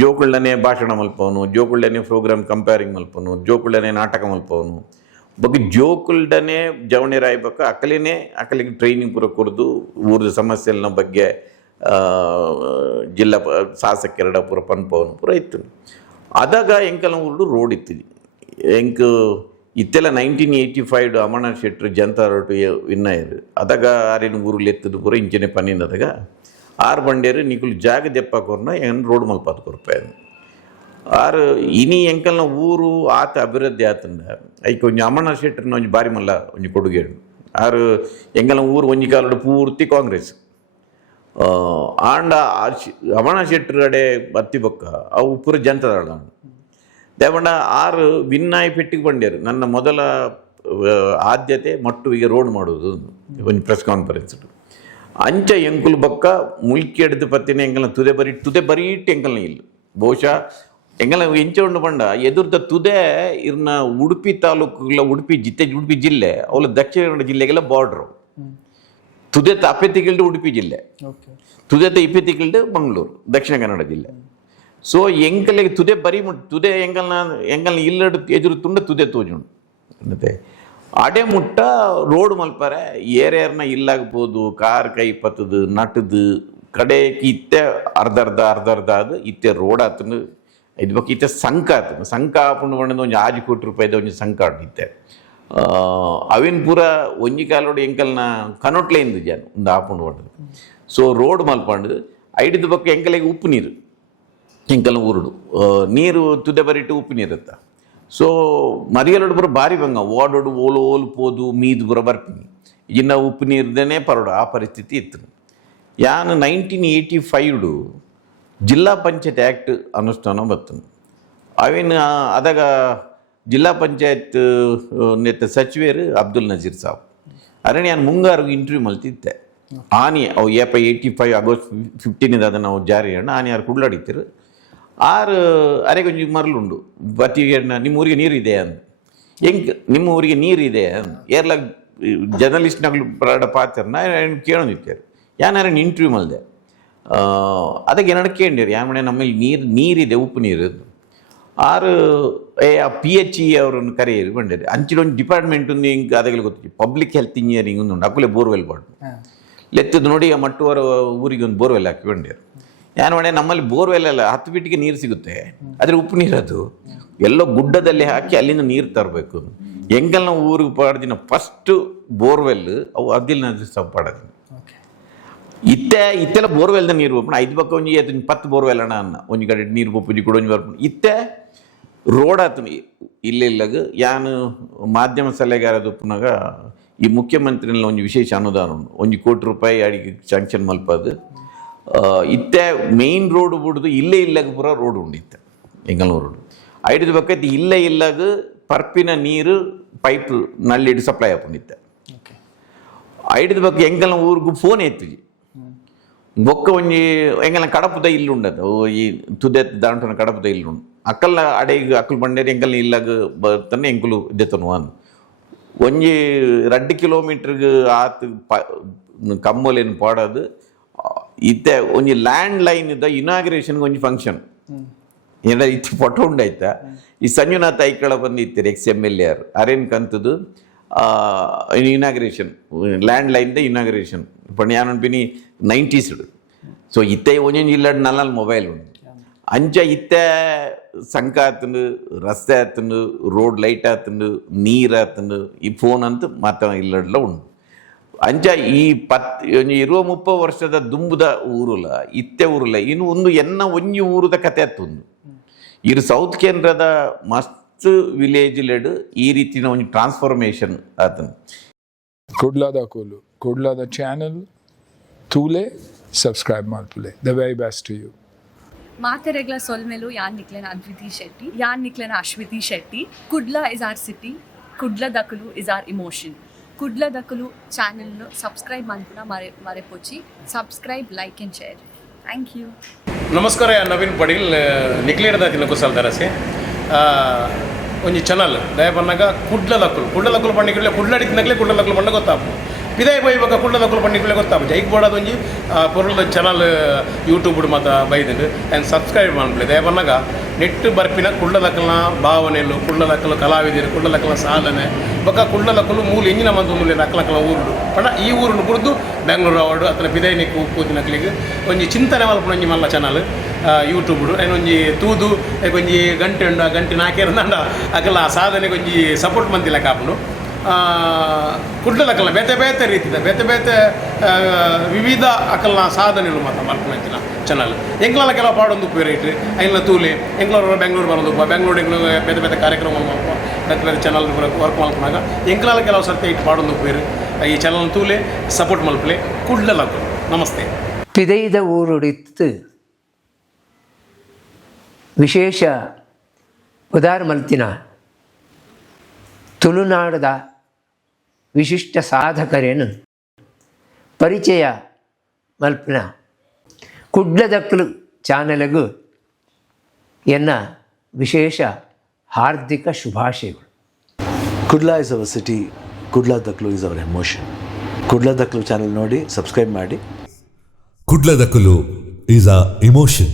ಜೋಕುಳ್ಳನೆ ಭಾಷಣ ಮಲ್ಪವನು, ಜೋಕುಳ್ಳನೆ ಪ್ರೋಗ್ರಾಮ್ ಕಂಪೇರಿಂಗ್ ಮಲ್ಪನು, ಜೋಕುಳ್ಳನೆ ನಾಟಕ ಮಲ್ಪವನು ಬಗ್ಗೆ ಜೋಕುಲ್ಡನೆ ಜವಣಿ ರಾಯ್ಬೇಕು ಅಕಲಿಗೆ ಟ್ರೈನಿಂಗ್ ಪೂರ ಕೊಡ್ದು ಊರದ ಸಮಸ್ಯೆನ ಬಗ್ಗೆ ಜಿಲ್ಲಾ ಶಾಸಕರಡ ಪೂರ ಪನ್ಪವನು ಪೂರ ಇತ್ತು. ಅದಾಗ ಎಂಕಲ ಊರು ರೋಡ್ ಇತ್ತಿದೆ ಎಂಕ್ ಇತ್ತೆಲ್ಲ 1985 ಅಮರನಾಥ್ ಶೆಟ್ರು ಜನತಾ ರೋಟು ವಿನ್ನಾಯರು ಅದಾಗ ಆರೇನು ಊರು ಎತ್ತದು ಪೂರ ಇಂಚನೆ ಪನ್ನಿಂದದಾಗ 6 ಬಂಡೇರು ನಿಕುಲು ಜಾಗ ದೆಪ್ಪಾಕೋರ್ನ ಏನು ರೋಡ್ ಮಲ್ಪಾತ್ ಕೊರ್ಪಾಯ ಆರು ಇನಿ ಎಂಕಲ್ನ ಊರು ಆತ ಅಭಿವೃದ್ಧಿ ಆತಂಡ ಐಕೆ ಒಂಜಿ ಅಮರನಾಥ್ ಶೆಟ್ರನ್ನ ಒಂಜಿ ಬಾರಿ ಮಲ್ಲ ಒಂಜಿ ಕೊಡುಗೆ ಆರು ಎಂಕಲ್ನ ಊರು ಒಂಜಿ ಕಾಲಡು ಪೂರ್ತಿ ಕಾಂಗ್ರೆಸ್ ಆಂಡ ಅಮರನಾಥ್ ಶೆಟ್ರು ಅಡೆ ಬತ್ತಿ ಬೊಕ್ಕ ಅವು ಪೂರ ಜನತಾದಳ ದೇವಂಡ ಆರು ವಿನ್ನಾಯಿ ಪೆಟ್ಟಿಗೆ ಬಂಡೇರು ನನ್ನ ಮೊದಲ ಆದ್ಯತೆ ಮಟ್ಟುವಿಗೆ ರೋಡ್ ಮಾಡೋದು ಒಂದು ಪ್ರೆಸ್ ಕಾನ್ಫರೆನ್ಸ್ ಅಂಚ ಎಂಕುಲು ಬೊಕ್ಕ ಮುಲ್ಕಿ ಎಡ್ದು ಪತ್ತಿನ ಎಂಕಲ್ನ ತುದೆ ಬರೀಟ್ ಎಂಕಲ್ನ ಇಲ್ಲ ಬಹುಶಃ ಎಂಗಲ ಎಂಚ ಉಂಡು ಪಂಡ ಎದುರ್ದ ತುದೆ ಇರ್ನ ಉಡುಪಿ ತಾಲೂಕುಗಳ ಉಡುಪಿ ಜಿಲ್ಲೆ ಅವಳ ದಕ್ಷಿಣ ಕನ್ನಡ ಜಿಲ್ಲೆಗೆಲ್ಲ ಬಾರ್ಡ್ರು ತುದೆ ಅಪ್ಪೆತ್ತಿಗಿಲ್ಡು ಉಡುಪಿ ಜಿಲ್ಲೆ ತುದೆ ಇಪ್ಪೆತ್ತಿಗಿಲ್ಡು ಮಂಗಳೂರು ದಕ್ಷಿಣ ಕನ್ನಡ ಜಿಲ್ಲೆ. ಸೊ ಎಂಕಲಿಗೆ ತುದೆ ಬರೀ ತುದೆ ಎಂಗಲ್ನ ಇಲ್ಲಡು ಎದುರು ತುಂಡ ತುದೆ ತೋಜುಂಡು ಮತ್ತೆ ಅಡೆ ಮುಟ್ಟ ರೋಡ್ ಮಲ್ಪಾರೆ ಏರ್ಯಾರ್ನ ಇಲ್ಲಾಗ್ಬೋದು ಕಾರ್ ಕೈ ಪತ್ತದು ನಟದು ಕಡೆಗೆ ಇತ್ತೆ ಅರ್ಧ ಅದು ಇತ್ತೆ ರೋಡ್ ಆತನು ಇದು ಬಗ್ಗೆ ಇತ್ತೆ ಸಂಕ ಆತನು ಸಂಕ ಆಪುಂಡು ಬಂದ ಒಂದು 6 ಕೋಟಿ ರೂಪಾಯಿದ ಒಂದು ಸಂಕ ಆಡಿತ್ತೆ ಅವಿನ ಪೂರ ಒಂಜಿ ಕಾಲೋಡು ಎಂಕಲ್ನ ಕನೊಟ್ಲೆಂದು ಜಾನು ಒಂದು ಆಪುಂಡು ಬಂಡದು. ಸೊ ರೋಡ್ ಮಲ್ಪಂಡು ಐಡಿದ ಬೊಕ್ಕ ಎಂಕಲಿಗೆ ಉಪ್ಪು ನೀರು ಎಂಕಲ್ನ ಊರುಡು ನೀರು ತುದೆ ಬರಿಟ್ಟು ಉಪ್ಪು ನೀರುತ್ತ. ಸೊ ಮರಿಯಲೋಡು ಪೂರ ಭಾರಿ ಬಂಗ ಓಡೋಡು ಓಲು ಪೋದು ಮೀದು ಪೂರ ಬರ್ಪಿನಿ ಇನ್ನು ಉಪ್ಪು ನೀರ್ದೇನೆ ಪರಡು ಆ ಪರಿಸ್ಥಿತಿ ಇತ್ತು. ಯಾನು 1985 ಜಿಲ್ಲಾ ಪಂಚಾಯತ್ ಆ್ಯಕ್ಟ್ ಅನುಷ್ಠಾನ ಬರ್ತನು ಅವಿನ ಅದಾಗ ಜಿಲ್ಲಾ ಪಂಚಾಯತ್ ನೆತ್ತ ಸಚಿವರು ಅಬ್ದುಲ್ ನಜೀರ್ ಸಾಬ್ ಅರಣ್ಯ ನಾನು ಮುಂಗಾರು ಇಂಟರ್ವ್ಯೂ ಮಲ್ತಿದ್ದೆ ಆನೆ ಅವು 85 ಆಗಸ್ಟ್ 15 ಅದನ್ನು ನಾವು ಜಾರಿ ಅಣ್ಣ ಆನೆ ಯಾರು ಕುಡ್ಲಾಡಿತ್ತಿರು ಆರು ಅರೆಗೊಂಜಿ ಮರಳುಂಡು ಬತ್ತಿಗೆ ನಿಮ್ಮ ಊರಿಗೆ ನೀರಿದೆ ಅಂದ ನಿಮ್ಮ ಊರಿಗೆ ನೀರಿದೆ ಅಂದ ಏರ್ಲ ಜರ್ನಲಿಸ್ಟ್ನಾಗ್ಲು ಪ್ರಾಡ ಪಾತ್ರನ ಕೇಳೋದಿತ್ತೇರು ಯಾರು ಇಂಟರ್ವ್ಯೂ ಮಲ್ದೆ ಅದಕ್ಕೆ ಏನಾರು ಕೇಳಿರಿ ಯಾಮಣೆ ನಮ್ಮಲ್ಲಿ ನೀರಿದೆ ಉಪ್ಪು ನೀರು ಆರು PHE ಅವರನ್ನು ಕರೆಯಿರಿ ಬಂದಿರಿ ಅಂಚಿಲೊಂದು ಡಿಪಾರ್ಟ್ಮೆಂಟ್ ಒಂದು ಹಿಂಗೆ ಅದಕ್ಕೆ ಗೊತ್ತಿತ್ತು ಪಬ್ಲಿಕ್ ಹೆಲ್ತ್ ಇಂಜಿನಿಯರಿಂಗ್ ಒಂದು ಅಕ್ಕಲೆ ಬೋರ್ವೆಲ್ ಬಾರ್ಡು ಲೆತ್ತದು ನೋಡಿ ಮಟ್ಟುವರ ಊರಿಗೆ ಒಂದು ಬೋರ್ವೆಲ್ ಹಾಕಿ ಬಂದಿರು ಏನು ಮಾಡಿ ನಮ್ಮಲ್ಲಿ ಬೋರ್ವೆಲ್ ಎಲ್ಲ 10 ಫೀಟಿಗೆ ನೀರು ಸಿಗುತ್ತೆ ಆದರೆ ಉಪ್ಪು ನೀರು ಅದು ಎಲ್ಲೋ ಗುಡ್ಡದಲ್ಲಿ ಹಾಕಿ ಅಲ್ಲಿಂದ ನೀರು ತರಬೇಕು ಎಂಗೆಲ್ಲ ನಾವು ಊರಿಗೆ ಪಾಡ್ದಿನ ಫಸ್ಟು ಬೋರ್ವೆಲ್ ಅವು ಅದಿಲ್ಲ ಪಾಡೋದು ಇತ್ತೆಲ್ಲ ಬೋರ್ವೆಲ್ದ ನೀರು ಬಪ್ಪಣ 5 ಪಕ್ಕ ಒಂಜಿ 10 ಬೋರ್ವೆಲ್ ಅಣ್ಣ ಅನ್ನ ಒಂಜಿ ಕಡೆ ನೀರು ಬಪ್ಪುಜಿ ಕೂಡ ಒಂಜಿ ಬರ್ಪಣ ಇತ್ತೆ ರೋಡ್ ಆತು ಇಲ್ಲಿಲ್ಲಗ ಯಾನು ಮಾಧ್ಯಮ ಸಲಹೆಗಾರದ ಉಪ್ಪನಾಗ ಈ ಮುಖ್ಯಮಂತ್ರಿನ ಒಂದು ವಿಶೇಷ ಅನುದಾನ ಉಂಟು, 1 ಕೋಟಿ ರೂಪಾಯಿ ಅಡಿಗೆ ಸ್ಯಾಂಕ್ಷನ್ ಮಲ್ಪದು. ಇತ್ತೆ ಮೇನ್ ರೋಡ್ ಬಿಡುದು ಇಲ್ಲೇ ಇಲ್ಲಾಗ ಪೂರ ರೋಡ್ ಉಂಡಿತ್ತೆ ಎಂಗಲ್ನೂರು ರೋಡ್. ಐಡಿದ ಪಕ್ಕ ಇಲ್ಲೇ ಇಲ್ಲಾಗ ಪರ್ಪಿನ ನೀರು ಪೈಪ್ ನಲ್ಲಿಡು ಸಪ್ಲೈ ಆಪುಂಡಿತ್ತೆ. ಐಡಿದ ಪಕ್ಕ ಎಂಗಲ್ನ ಊರಿಗೂ ಫೋನ್ ಎತ್ತುಜಿ ಬೊಕ್ಕ ಒಂಜಿ ಎಂಗಲ್ನ ಕಡಪದ ಇಲ್ಲು ಉಂಡದು, ಈ ತುದೆ ದಾಂಟನ ಕಡಪದ ಇಲ್ಲು ಉಂಡು ಅಕ್ಕಲ್ನ ಅಡೆಗೆ ಅಕ್ಕಲು ಬಂಡೇರಿ ಎಂಕಲ್ನ ಇಲ್ಲಾಗ ಬರ್ತನೆ ಎಂಕುಲು ಇದೆತನು ಅನ್ನು ಒಂಜಿ 2 ಕಿಲೋಮೀಟ್ರಿಗೆ ಆತು ಕಮ್ಮಲೇನು ಪಾಡೋದು. ಇತ್ತೆ ಒಂಜಿ ಲ್ಯಾಂಡ್ ಲೈನ್ ಇದ್ದ ಇನಾಗ್ರೇಷನ್ಗೆ ಒಂಜಿ ಫಂಕ್ಷನ್ ಏನಾರ ಇತ್ತು ಫೋಟೋ ಉಂಡಾಯ್ತಾ. ಈ ಸಂಜುನಾಥ್ ಐಕಳ ಬಂದು ಇತ್ತೀರಿ XMLA ಯಾರು ಅರೇನ್ ಕಂತದು ಇನಾಗ್ರೇಷನ್ ಲ್ಯಾಂಡ್ ಲೈನ್ದ ಇನಾಗ್ರೇಷನ್ ಪಂಡ ಯಾನೊಂದು 90s ಇಡು. ಸೊ ಇತ್ತೆ ಒಂಜೊಂಜಿ ಇಲ್ಲಾಡ್ ನಲ್ಲಲ್ಲಿ ಮೊಬೈಲ್ ಉಂಡು ಅಂಚ ಇತ್ತೆ ಸಂಕ ಆತಂಡು ರಸ್ತೆ ಆತಂಡು ರೋಡ್ ಲೈಟ್ ಆತಂಡು ನೀರು ಆತಂಡು ಈ ಫೋನ್ ಅಂತೂ ಮಾತ್ರ ಇಲ್ಲಡ್ಲ ಉಂಡು. ಅಂಚ ಈ 20-30 ವರ್ಷದ ದುಂಬುದ ಊರುಲ ಇತ್ತೆ ಊರುಲ ಇನ್ನು ಒಂದು ಒಂಜಿ ಊರದ ಕತೆ ಆತುಂದು. ಇರು ಸೌತ್ ಕೇಂದ್ರದ ಮಸ್ತ್ ವಿಲೇಜ್ಲೆಡ್ ಈ ರೀತಿನ ಒಂದು ಟ್ರಾನ್ಸ್ಫಾರ್ಮೇಷನ್ ಆತಂದು. ಕುಡ್ಲದ ಚಾನಲ್ ತೂಲೆ ಸಬ್ಸ್ಕ್ರೈಬ್ ಮಾಡ್ತುಲೆ. The very best to you. ಮಾತೆರೆಗ್ಲ ಸೊಲ್ಮೆಲು ಯಾನ್ ನಿಕ್ಲೆನ ಅದ್ವಿತಿ ಶೆಟ್ಟಿ, ಯಾನ್ ನಿಕ್ಲೆನ Ashwiti Shetty. Kudla is our city, Kudla ದಕಲು ಇಸ್ ಆರ್ ಇಮೋಷನ್. ಕುಡ್ಲ ದಕಲು ಚಾನೆಲ್ನು ಸಬ್ಸ್ಕ್ರೈಬ್ ಮಾಡ್ಪುನ ಮರೆಪೊಚ್ಚಿ. Subscribe, like and share. Thank you. ನಮಸ್ಕಾರ, ನವೀನ್ ಪಡೀಲ್ ನಿಕ್ಲೇಡ್ದ ತಿನ್ನ ಕುಸಲ್ ತರಸೆ ಒಂಜಿ ಚಾನಲ್ ದಯ ಪನ್ನಗ ಕುಡ್ಲ ದಕ್ಕಲು ಪಂಡಿಗೆ ಕುಡ್ಲಡಿತಿನಗಲೇ ಕುಡ್ಲ ದಕ್ಕಲು ಪಂಡ ಗೊತ್ತಾಪು ಪಿದಾಯ ಬೈ ಇವಾಗ ಕುಡ್ಲ ದಕ್ಕಲು ಪಂಡಿಗೆ ಗೊತ್ತಾಪು ಜೈಕ್ ಬೋಡದ ಒಂಜಿ ಪೊರುಳ ಚಾನಲ್ ಯೂಟ್ಯೂಬ್ ಮತ್ತು ಬೈದಂಡು ಆ್ಯಂಡ್ ಸಬ್ಸ್ಕ್ರೈಬ್ ಮಾಡ್ಬಿಡಿ ದಯ ಪನ್ನಗ ನೆಟ್ಟು ಬರ್ಪಿನ ಕುಡ್ಲ ದಕ್ಕಲ್ನ ಭಾವನೆಲು ಕುಡ್ಲ ದಕ್ಕಲು ಕಲಾವಿದರು ಕುಡ್ಲ ದಕ್ಕಲ ಸಾಧನೆ ಬೊಕ್ಕ ಕುಡ್ಲ ದಕ್ಕಲು ಮೂಲ ಇಂಜಿನ ಮಂದು ಮೂಲೆ ನಕ್ಕಲಕ್ಕಲ ಊರುಡು ಪಂಡ ಈ ಊರನ್ನು ಕುಡ್ದು ಬೆಂಗಳೂರು ಅವಾರ್ಡು ಅತನ ಪಿದಾಯ ನಿಕ್ಕು ಕೂತಿನಕ್ಲಿಗೆ ಒಂಜಿ ಚಿಂತನೆ ಮಲ್ಪನ ಒಂಜಿ ಮಲ್ಲ ಚಾನಲ್ ಯೂಟ್ಯೂಬ್ ಏನು ಒಂಜಿ ತೂದು ಒಂಜಿ ಗಂಟೆ ಉಂಡು ಆ ಗಂಟೆ ನಾಕೇರಂದ ಅಕಲ ಸಾಧನೆಗೆ ಒಂಜಿ ಸಪೋರ್ಟ್ ಮಂತಿಲ್ಲ ಕಾಪುಂಡು. ಕುಡ್ಲದಕ್ಕಲ್ಲ ಬೇತೆ ರೀತಿದ ಬೇತೆ ವಿವಿಧ ಅಕಲ್ನ ಸಾಧನೆಗಳು ಮಾತ್ರ ಮಲ್ಪನಂಚಿನ ಚಾನಲ್ ಎಂಗ್ಲಲ್ಲ ಕೆಲವು ಪಾಡೊಂದು ಉಪಯೋಗ ಐಲ್ನ ತೂಲೆ ಎಂಗ್ಳೂರು ಬೆಂಗಳೂರು ಬರೋದು ಬೆಂಗಳೂರು ಬೇತೆ ಕಾರ್ಯಕ್ರಮ ಮಲ್ಪ ಬೇರೆ ಚಾನಲ್ ವರ್ಕ್ ಮಲ್ಪನಾಗ ಎಂಗ್ಲಲ್ಲ ಕೆಲವು ಸರ್ತಿ ಇಟ್ಟು ಪಾಡೊಂದು ಉಪಯೋಗ ಈ ಚಾನಲ್ ತೂಲೆ ಸಪೋರ್ಟ್ ಮಲ್ಪಲೆ ಕುಡ್ಲದಕ್ಕಲು. ನಮಸ್ತೆ. ಪಿದೈದ ಊರುಡಿತ್ತು ವಿಶೇಷ ಉದಾರ ಮಲ್ತಿನ ತುಳುನಾಡದ ವಿಶಿಷ್ಟ ಸಾಧಕರೇನು ಪರಿಚಯ ಮಲ್ಪಿನ ಕುಡ್ಲದಕ್ಕಲು ಚಾನಲ್ಗೂ ಎನ್ನ ವಿಶೇಷ ಹಾರ್ದಿಕ ಶುಭಾಶಯಗಳು. Kudla is our city, Kudla ದಕ್ಲು ಇಸ್ ಅವರ್ ಎಮೋಷನ್. ಕುಡ್ಲ ದಕ್ಲು ಚಾನಲ್ ನೋಡಿ ಸಬ್ಸ್ಕ್ರೈಬ್ ಮಾಡಿ. ಕುಡ್ಲ ದಕ್ಕಲು ಈಸ್ ಅ ಇಮೋಷನ್.